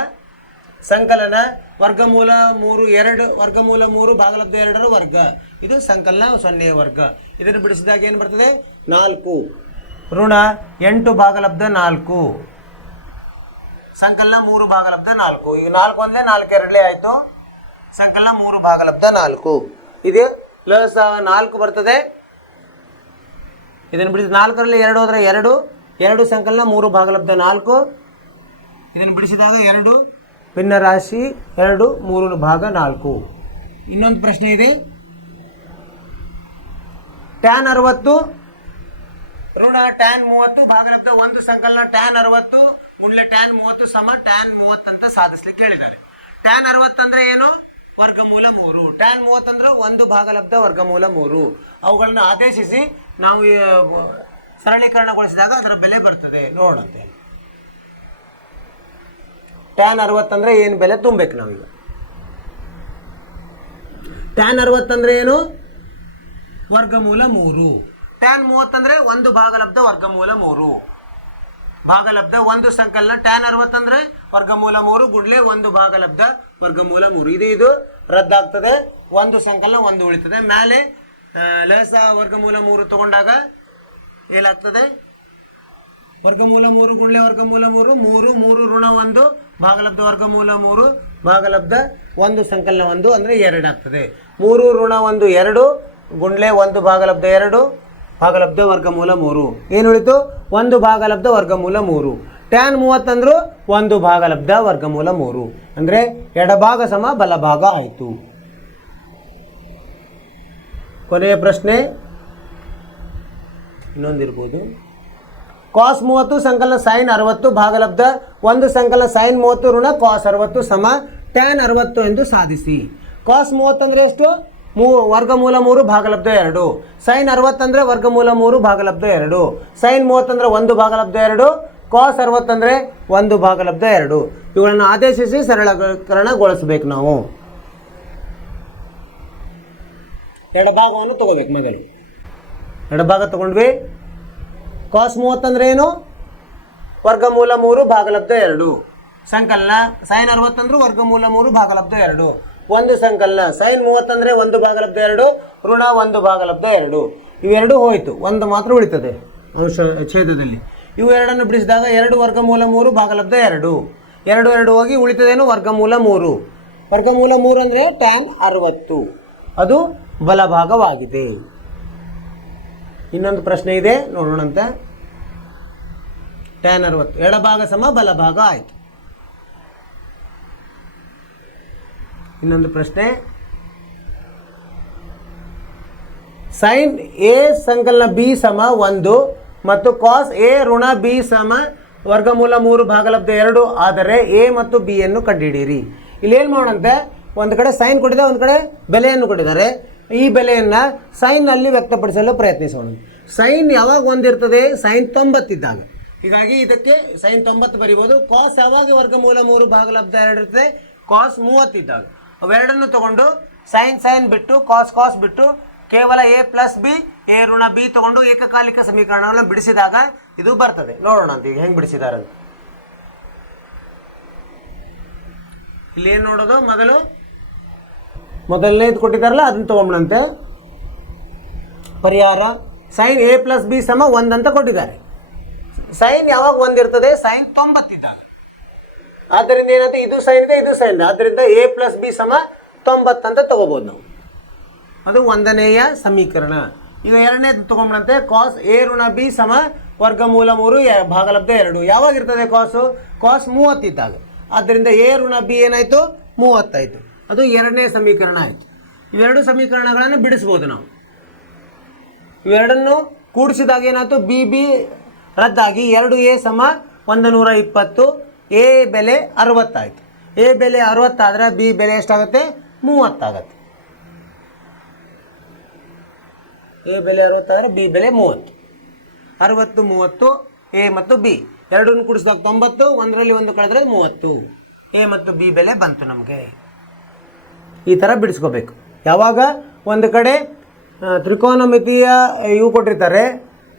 ಸಂಕಲನ ವರ್ಗಮೂಲ 3 ವರ್ಗಮೂಲ 3 ಭಾಗಲಬ್ಧ 2 ವರ್ಗ ಇದು ಸಂಕಲನ 0 ವರ್ಗ. ಇದನ್ನು ಬಿಡಿಸಿದಾಗ ಏನು ಬರ್ತದೆ, 4 ಋಣ 8 ಭಾಗಲಬ್ಧ 4 ಸಂಕಲನ 3 ಭಾಗಲಬ್ಧ 4. ಈಗ 4 ಒಂದಲೇ 4 ಎರಡಲೇ ಆಯಿತು, ಸಂಕಲನ 3 ಭಾಗಲಬ್ಧ 4 ಇದು ಪ್ಲಸ್ 4 ಬರ್ತದೆ. ಇದನ್ನು ಬಿಡಿಸಿ 4ರಲ್ಲಿ 2 ಹೋದರೆ 2 ಸಂಕಲನ 3 ಭಾಗಲಬ್ಧ 4. ಇದನ್ನು ಬಿಡಿಸಿದಾಗ 2 ಭಿನ್ನ ರಾಶಿ 2 3 ಭಾಗ 4. ಇನ್ನೊಂದು ಪ್ರಶ್ನೆ ಇದೆ, ಟ್ಯಾನ್ 60 ಋಣ ಟ್ಯಾನ್ 30 ಭಾಗಲಬ್ಧ 1 ಸಂಕಲನ ಟ್ಯಾನ್ 60 ಗುಂಡ್ಲೆ ಟ್ಯಾನ್ 30 ಸಮ ಟ್ಯಾನ್ 30 ಅಂತ ಸಾಧಿಸ್ಲಿಕ್ಕೆ ಹೇಳಿದ್ದಾರೆ. ಟ್ಯಾನ್ 60 ಅಂದರೆ ಏನು, ವರ್ಗಮೂಲ 3. ಟ್ಯಾನ್ 30 ಅಂದರೆ 1 ಭಾಗಲಬ್ಧ ವರ್ಗಮೂಲ 3. ಅವುಗಳನ್ನು ಆದೇಶಿಸಿ ನಾವು ಸರಳೀಕರಣಗೊಳಿಸಿದಾಗ ಅದರ ಬೆಲೆ ಬರ್ತದೆ. ನೋಡಂತೆ ಟ್ಯಾನ್ 60 ಅಂದರೆ ಏನು ಬೆಲೆ ತುಂಬಬೇಕು ನಾವೀಗ. ಟ್ಯಾನ್ 60 ಅಂದರೆ ಏನು, ವರ್ಗಮೂಲ 3. ಟ್ಯಾನ್ 30 ಅಂದರೆ 1 ಭಾಗಲಬ್ಧ ವರ್ಗಮೂಲ 3 ಭಾಗಲಬ್ಧ 1 ಸಂಕಲನ ಟ್ಯಾನ್ 60 ಅಂದರೆ ವರ್ಗಮೂಲ 3 ಗುಂಡ್ಲೆ 1 ಭಾಗಲಬ್ಧ ವರ್ಗಮೂಲ 3. ಇದು ರದ್ದಾಗ್ತದೆ, 1 ಸಂಕಲನ 1 ಉಳಿತದೆ. ಮೇಲೆ ಲಸ ವರ್ಗಮೂಲ 3 ತಗೊಂಡಾಗ ಏನಾಗ್ತದೆ, ವರ್ಗಮೂಲ 3 ಗುಂಡ್ಲೆ ವರ್ಗಮೂಲ 3 3 ಋಣ 1 ಭಾಗಲಬ್ಧ ವರ್ಗಮೂಲ 3 ಭಾಗಲಬ್ಧ 1 ಸಂಕಲನ 1 ಅಂದರೆ 2 ಆಗ್ತದೆ. 3 ಋಣ 1 2 ಗುಂಡ್ಲೆ 1 ಭಾಗಲಬ್ಧ 2 ಭಾಗಲಬ್ಧ ವರ್ಗಮೂಲ 3 ಏನು ಉಳಿತು, 1 ಭಾಗಲಬ್ಧ ವರ್ಗಮೂಲ 3. ಟ್ಯಾನ್ 30 ಅಂದರೂ 1 ಭಾಗಲಬ್ಧ ವರ್ಗಮೂಲ 3 ಅಂದರೆ ಎಡಭಾಗ ಸಮ ಬಲಭಾಗ ಆಯಿತು. ಕೊನೆಯ ಪ್ರಶ್ನೆ ಇನ್ನೊಂದಿರ್ಬೋದು, ಕಾಸ್ 30 ಸಂಕಲನ ಸೈನ್ 60 ಭಾಗಲಬ್ಧ 1 ಸಂಕಲನ ಸೈನ್ 30 ಋಣ ಕಾಸ್ 60 ಸಮ ಟ್ಯಾನ್ 60 ಎಂದು ಸಾಧಿಸಿ. ಕಾಸ್ 30 ಅಂದರೆ ಎಷ್ಟು, ವರ್ಗಮೂಲ 3 ಭಾಗಲಬ್ಧ 2. ಸೈನ್ 60 ಅಂದರೆ ವರ್ಗಮೂಲ 3 ಭಾಗಲಬ್ಧ 2. ಸೈನ್ 30 ಅಂದರೆ 1 ಭಾಗಲಬ್ಧ 2. ಕಾಸ್ 60 ಅಂದರೆ 1 ಭಾಗಲಬ್ಧ 2. ಇವುಗಳನ್ನು ಆದೇಶಿಸಿ ಸರಳೀಕರಣಗೊಳಿಸಬೇಕು ನಾವು. ಎಡಭಾಗವನ್ನು ತಗೋಬೇಕು. ಮೊದಲು ಎಡಭಾಗ ತಗೊಂಡ್ವಿ. ಕಾಸ್ 30 ಅಂದರೆ ಏನು, ವರ್ಗಮೂಲ 3 ಭಾಗಲಬ್ಧ 2 ಸಂಕಲನ ಸೈನ್ 60 ಅಂದ್ರೆ ವರ್ಗಮೂಲ 3 ಭಾಗಲಬ್ಧ 2. ಒಂದು ಸಂಕಲನ. ಸೈನ್ 30 ಅಂದರೆ 1/2 ಋಣ 1/2 ಇವೆರಡು ಹೋಯಿತು, ಒಂದು ಮಾತ್ರ ಉಳಿತದೆ ಅಂಶ ಛೇದದಲ್ಲಿ. ಇವು ಎರಡನ್ನು ಬಿಡಿಸಿದಾಗ 2 ವರ್ಗಮೂಲ 3/2 2 ಹೋಗಿ ಉಳಿತದೇನು ವರ್ಗಮೂಲ 3. ವರ್ಗಮೂಲ 3 ಅಂದರೆ tan 60 ಅದು ಬಲಭಾಗವಾಗಿದೆ. ಇನ್ನೊಂದು ಪ್ರಶ್ನೆ ಇದೆ ನೋಡೋಣಂತೆ. tan 60 ಎಡಭಾಗ ಸಮ ಬಲಭಾಗ ಆಯಿತು. ಇನ್ನೊಂದು ಪ್ರಶ್ನೆ, ಸೈನ್ ಎ ಸಂಕಲನ ಬಿ ಸಮ 1 ಮತ್ತು ಕಾಸ್ ಎ ಋಣ ಬಿ ಸಮ ವರ್ಗಮೂಲ 3/2 ಆದರೆ ಎ ಮತ್ತು ಬಿ ಯನ್ನು ಕಂಡುಹಿಡಿಯಿರಿ. ಇಲ್ಲಿ ಏನು ಮಾಡೋಣಂತೆ, ಒಂದು ಕಡೆ ಸೈನ್ ಕೊಟ್ಟಿದೆ, ಒಂದು ಕಡೆ ಬೆಲೆಯನ್ನು ಕೊಟ್ಟಿದ್ದಾರೆ. ಈ ಬೆಲೆಯನ್ನು ಸೈನ್ನಲ್ಲಿ ವ್ಯಕ್ತಪಡಿಸಲು ಪ್ರಯತ್ನಿಸೋಣ. ಸೈನ್ ಯಾವಾಗ ಒಂದಿರ್ತದೆ, ಸೈನ್ 90 ಇದ್ದಾಗ. ಹೀಗಾಗಿ ಇದಕ್ಕೆ ಸೈನ್ 90 ಬರೀಬೋದು. ಕಾಸ್ ಯಾವಾಗ ವರ್ಗಮೂಲ 3/2 ಇರ್ತದೆ, ಕಾಸ್ 30 ಇದ್ದಾಗ. ಅವೆರಡನ್ನು ತಗೊಂಡು ಸೈನ್ ಬಿಟ್ಟು ಕಾಸ್ ಬಿಟ್ಟು ಕೇವಲ ಎ ಪ್ಲಸ್ ಬಿ ಎ ಋಣ ಬಿ ತಗೊಂಡು ಏಕಕಾಲಿಕ ಸಮೀಕರಣವನ್ನು ಬಿಡಿಸಿದಾಗ ಇದು ಬರ್ತದೆ. ನೋಡೋಣ ಅಂತ ಈಗ ಹೆಂಗೆ ಬಿಡಿಸಿದ್ದಾರೆ ಅಂತ. ಇಲ್ಲಿ ಏನು ನೋಡೋದು, ಮೊದಲನೇದು ಕೊಟ್ಟಿದ್ದಾರಲ್ಲ ಅದನ್ನು ತಗೊಂಡಂತೆ ಪರಿಹಾರ. ಸೈನ್ ಎ ಪ್ಲಸ್ ಬಿ ಸಮ 1 ಅಂತ ಕೊಟ್ಟಿದ್ದಾರೆ. ಸೈನ್ ಯಾವಾಗ 1 ಇರ್ತದೆ, ಸೈನ್ 90 ಇದ್ದಾಗ. ಆದ್ದರಿಂದ ಏನಂತ, ಇದು ಸೈನ್ ಇದೆ, ಇದು ಸೈನ್ ಇದೆ. ಆದ್ದರಿಂದ ಎ ಪ್ಲಸ್ ಬಿ ಸಮ 90 ಅಂತ ತಗೋಬಹುದು ನಾವು. ಅದು 1ನೇಯ ಸಮೀಕರಣ. ಈಗ 2ನೇದು ತಗೊಂಡಂತೆ ಕಾಸ್ ಎ ಋಣ ಬಿ ಸಮ ವರ್ಗಮೂಲ 3/2 ಯಾವಾಗ ಇರ್ತದೆ, ಕಾಸ್ 30 ಇದ್ದಾಗ. ಆದ್ದರಿಂದ ಎ ಋಣ ಬಿ ಏನಾಯಿತು, 30 ಆಯಿತು. ಅದು 2ನೇ ಸಮೀಕರಣ ಆಯಿತು. ಇವೆರಡು ಸಮೀಕರಣಗಳನ್ನು ಬಿಡಿಸ್ಬೋದು ನಾವು. ಇವೆರಡನ್ನು ಕೂಡಿಸಿದಾಗ ಏನಾಯಿತು, ಬಿ ರದ್ದಾಗಿ 2a ಸಮ 120, ಎ ಬೆಲೆ 60 ಆಯಿತು. ಎ ಬೆಲೆ 60 ಆದರೆ ಬಿ ಬೆಲೆ ಎಷ್ಟಾಗುತ್ತೆ, 30 ಆಗುತ್ತೆ. ಎ ಬೆಲೆ 60 ಆದರೆ ಬಿ ಬೆಲೆ 30. 60 30 ಎ ಮತ್ತು ಬಿ ಎರಡನ್ನು ಕೂಡಿಸಿದಾಗ 90, 1ರಲ್ಲಿ 1 ಕಳೆದ್ರೆ 30. ಎ ಮತ್ತು ಬಿ ಬೆಲೆ ಬಂತು ನಮಗೆ. ಈ ಥರ ಬಿಡಿಸ್ಕೋಬೇಕು. ಯಾವಾಗ ಒಂದು ಕಡೆ ತ್ರಿಕೋನಮಿತಿಯ ಇವು ಕೊಟ್ಟಿರ್ತಾರೆ,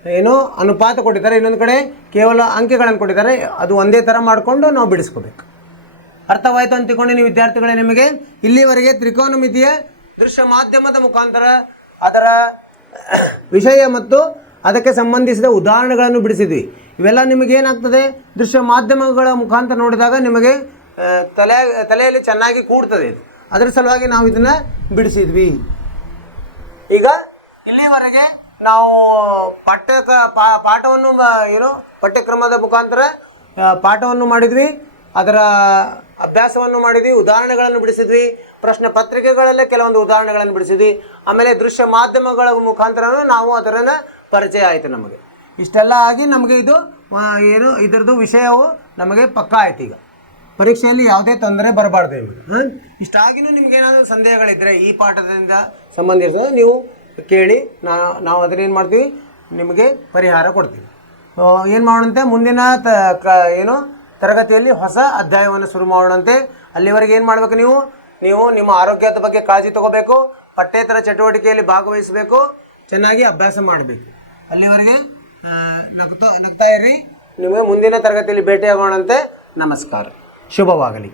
ಏನೋ ಅನುಪಾತ ಕೊಟ್ಟಿದ್ದಾರೆ, ಇನ್ನೊಂದು ಕಡೆ ಕೇವಲ ಅಂಕೆಗಳನ್ನು ಕೊಟ್ಟಿದ್ದಾರೆ, ಅದು ಒಂದೇ ಥರ ಮಾಡಿಕೊಂಡು ನಾವು ಬಿಡಿಸ್ಕೋಬೇಕು. ಅರ್ಥವಾಯಿತು ಅಂತ ತಿಳ್ಕೊಂಡಿನಿ ವಿದ್ಯಾರ್ಥಿಗಳೇ ನಿಮಗೆ. ಇಲ್ಲಿವರೆಗೆ ತ್ರಿಕೋನಮಿತಿಯ ದೃಶ್ಯ ಮಾಧ್ಯಮದ ಮುಖಾಂತರ ಅದರ ವಿಷಯ ಮತ್ತು ಅದಕ್ಕೆ ಸಂಬಂಧಿಸಿದ ಉದಾಹರಣೆಗಳನ್ನು ಬಿಡಿಸಿದ್ವಿ. ಇವೆಲ್ಲ ನಿಮಗೇನಾಗ್ತದೆ, ದೃಶ್ಯ ಮಾಧ್ಯಮಗಳ ಮುಖಾಂತರ ನೋಡಿದಾಗ ನಿಮಗೆ ತಲೆಯಲ್ಲಿ ಚೆನ್ನಾಗಿ ಕೂಡ್ತದೆ ಇದು. ಅದರ ಸಲುವಾಗಿ ನಾವು ಇದನ್ನು ಬಿಡಿಸಿದ್ವಿ. ಈಗ ಇಲ್ಲಿವರೆಗೆ ನಾವು ಪಾಠವನ್ನು ಪಠ್ಯಕ್ರಮದ ಮುಖಾಂತರ ಪಾಠವನ್ನು ಮಾಡಿದ್ವಿ, ಅದರ ಅಭ್ಯಾಸವನ್ನು ಮಾಡಿದ್ವಿ, ಉದಾಹರಣೆಗಳನ್ನು ಬಿಡಿಸಿದ್ವಿ, ಪ್ರಶ್ನೆ ಪತ್ರಿಕೆಗಳಲ್ಲೇ ಕೆಲವೊಂದು ಉದಾಹರಣೆಗಳನ್ನು ಬಿಡಿಸಿದ್ವಿ. ಆಮೇಲೆ ದೃಶ್ಯ ಮಾಧ್ಯಮಗಳ ಮುಖಾಂತರ ನಾವು ಅದರ ಪರಿಚಯ ಆಯಿತು ನಮಗೆ. ಇಷ್ಟೆಲ್ಲ ಆಗಿ ನಮಗೆ ಇದು ಇದರದ್ದು ವಿಷಯವು ನಮಗೆ ಪಕ್ಕಾ ಆಯ್ತು. ಈಗ ಪರೀಕ್ಷೆಯಲ್ಲಿ ಯಾವುದೇ ತೊಂದರೆ ಬರಬಾರ್ದು ನಿಮಗೆ. ಇಷ್ಟಾಗಿನೂ ನಿಮಗೇನಾದರೂ ಸಂದೇಹಗಳಿದ್ದರೆ ಈ ಪಾಠದಿಂದ ಸಂಬಂಧಿಸಿದ ನೀವು ಕೇಳಿ, ನಾವು ಅದನ್ನೇನು ಮಾಡ್ತೀವಿ, ನಿಮಗೆ ಪರಿಹಾರ ಕೊಡ್ತೀವಿ. ಏನು ಮಾಡೋಣಂತೆ, ಮುಂದಿನ ತರಗತಿಯಲ್ಲಿ ಹೊಸ ಅಧ್ಯಾಯವನ್ನು ಶುರು ಮಾಡೋಣಂತೆ. ಅಲ್ಲಿವರೆಗೆ ಏನು ಮಾಡಬೇಕು, ನೀವು ನಿಮ್ಮ ಆರೋಗ್ಯದ ಬಗ್ಗೆ ಕಾಳಜಿ ತಗೋಬೇಕು, ಪಠ್ಯೇತರ ಚಟುವಟಿಕೆಯಲ್ಲಿ ಭಾಗವಹಿಸಬೇಕು, ಚೆನ್ನಾಗಿ ಅಭ್ಯಾಸ ಮಾಡಬೇಕು. ಅಲ್ಲಿವರೆಗೆ ನಗ್ತಾ ಇರ್ರಿ. ನಿಮಗೆ ಮುಂದಿನ ತರಗತಿಯಲ್ಲಿ ಭೇಟಿಯಾಗೋಣಂತೆ. ನಮಸ್ಕಾರ, ಶುಭವಾಗಲಿ.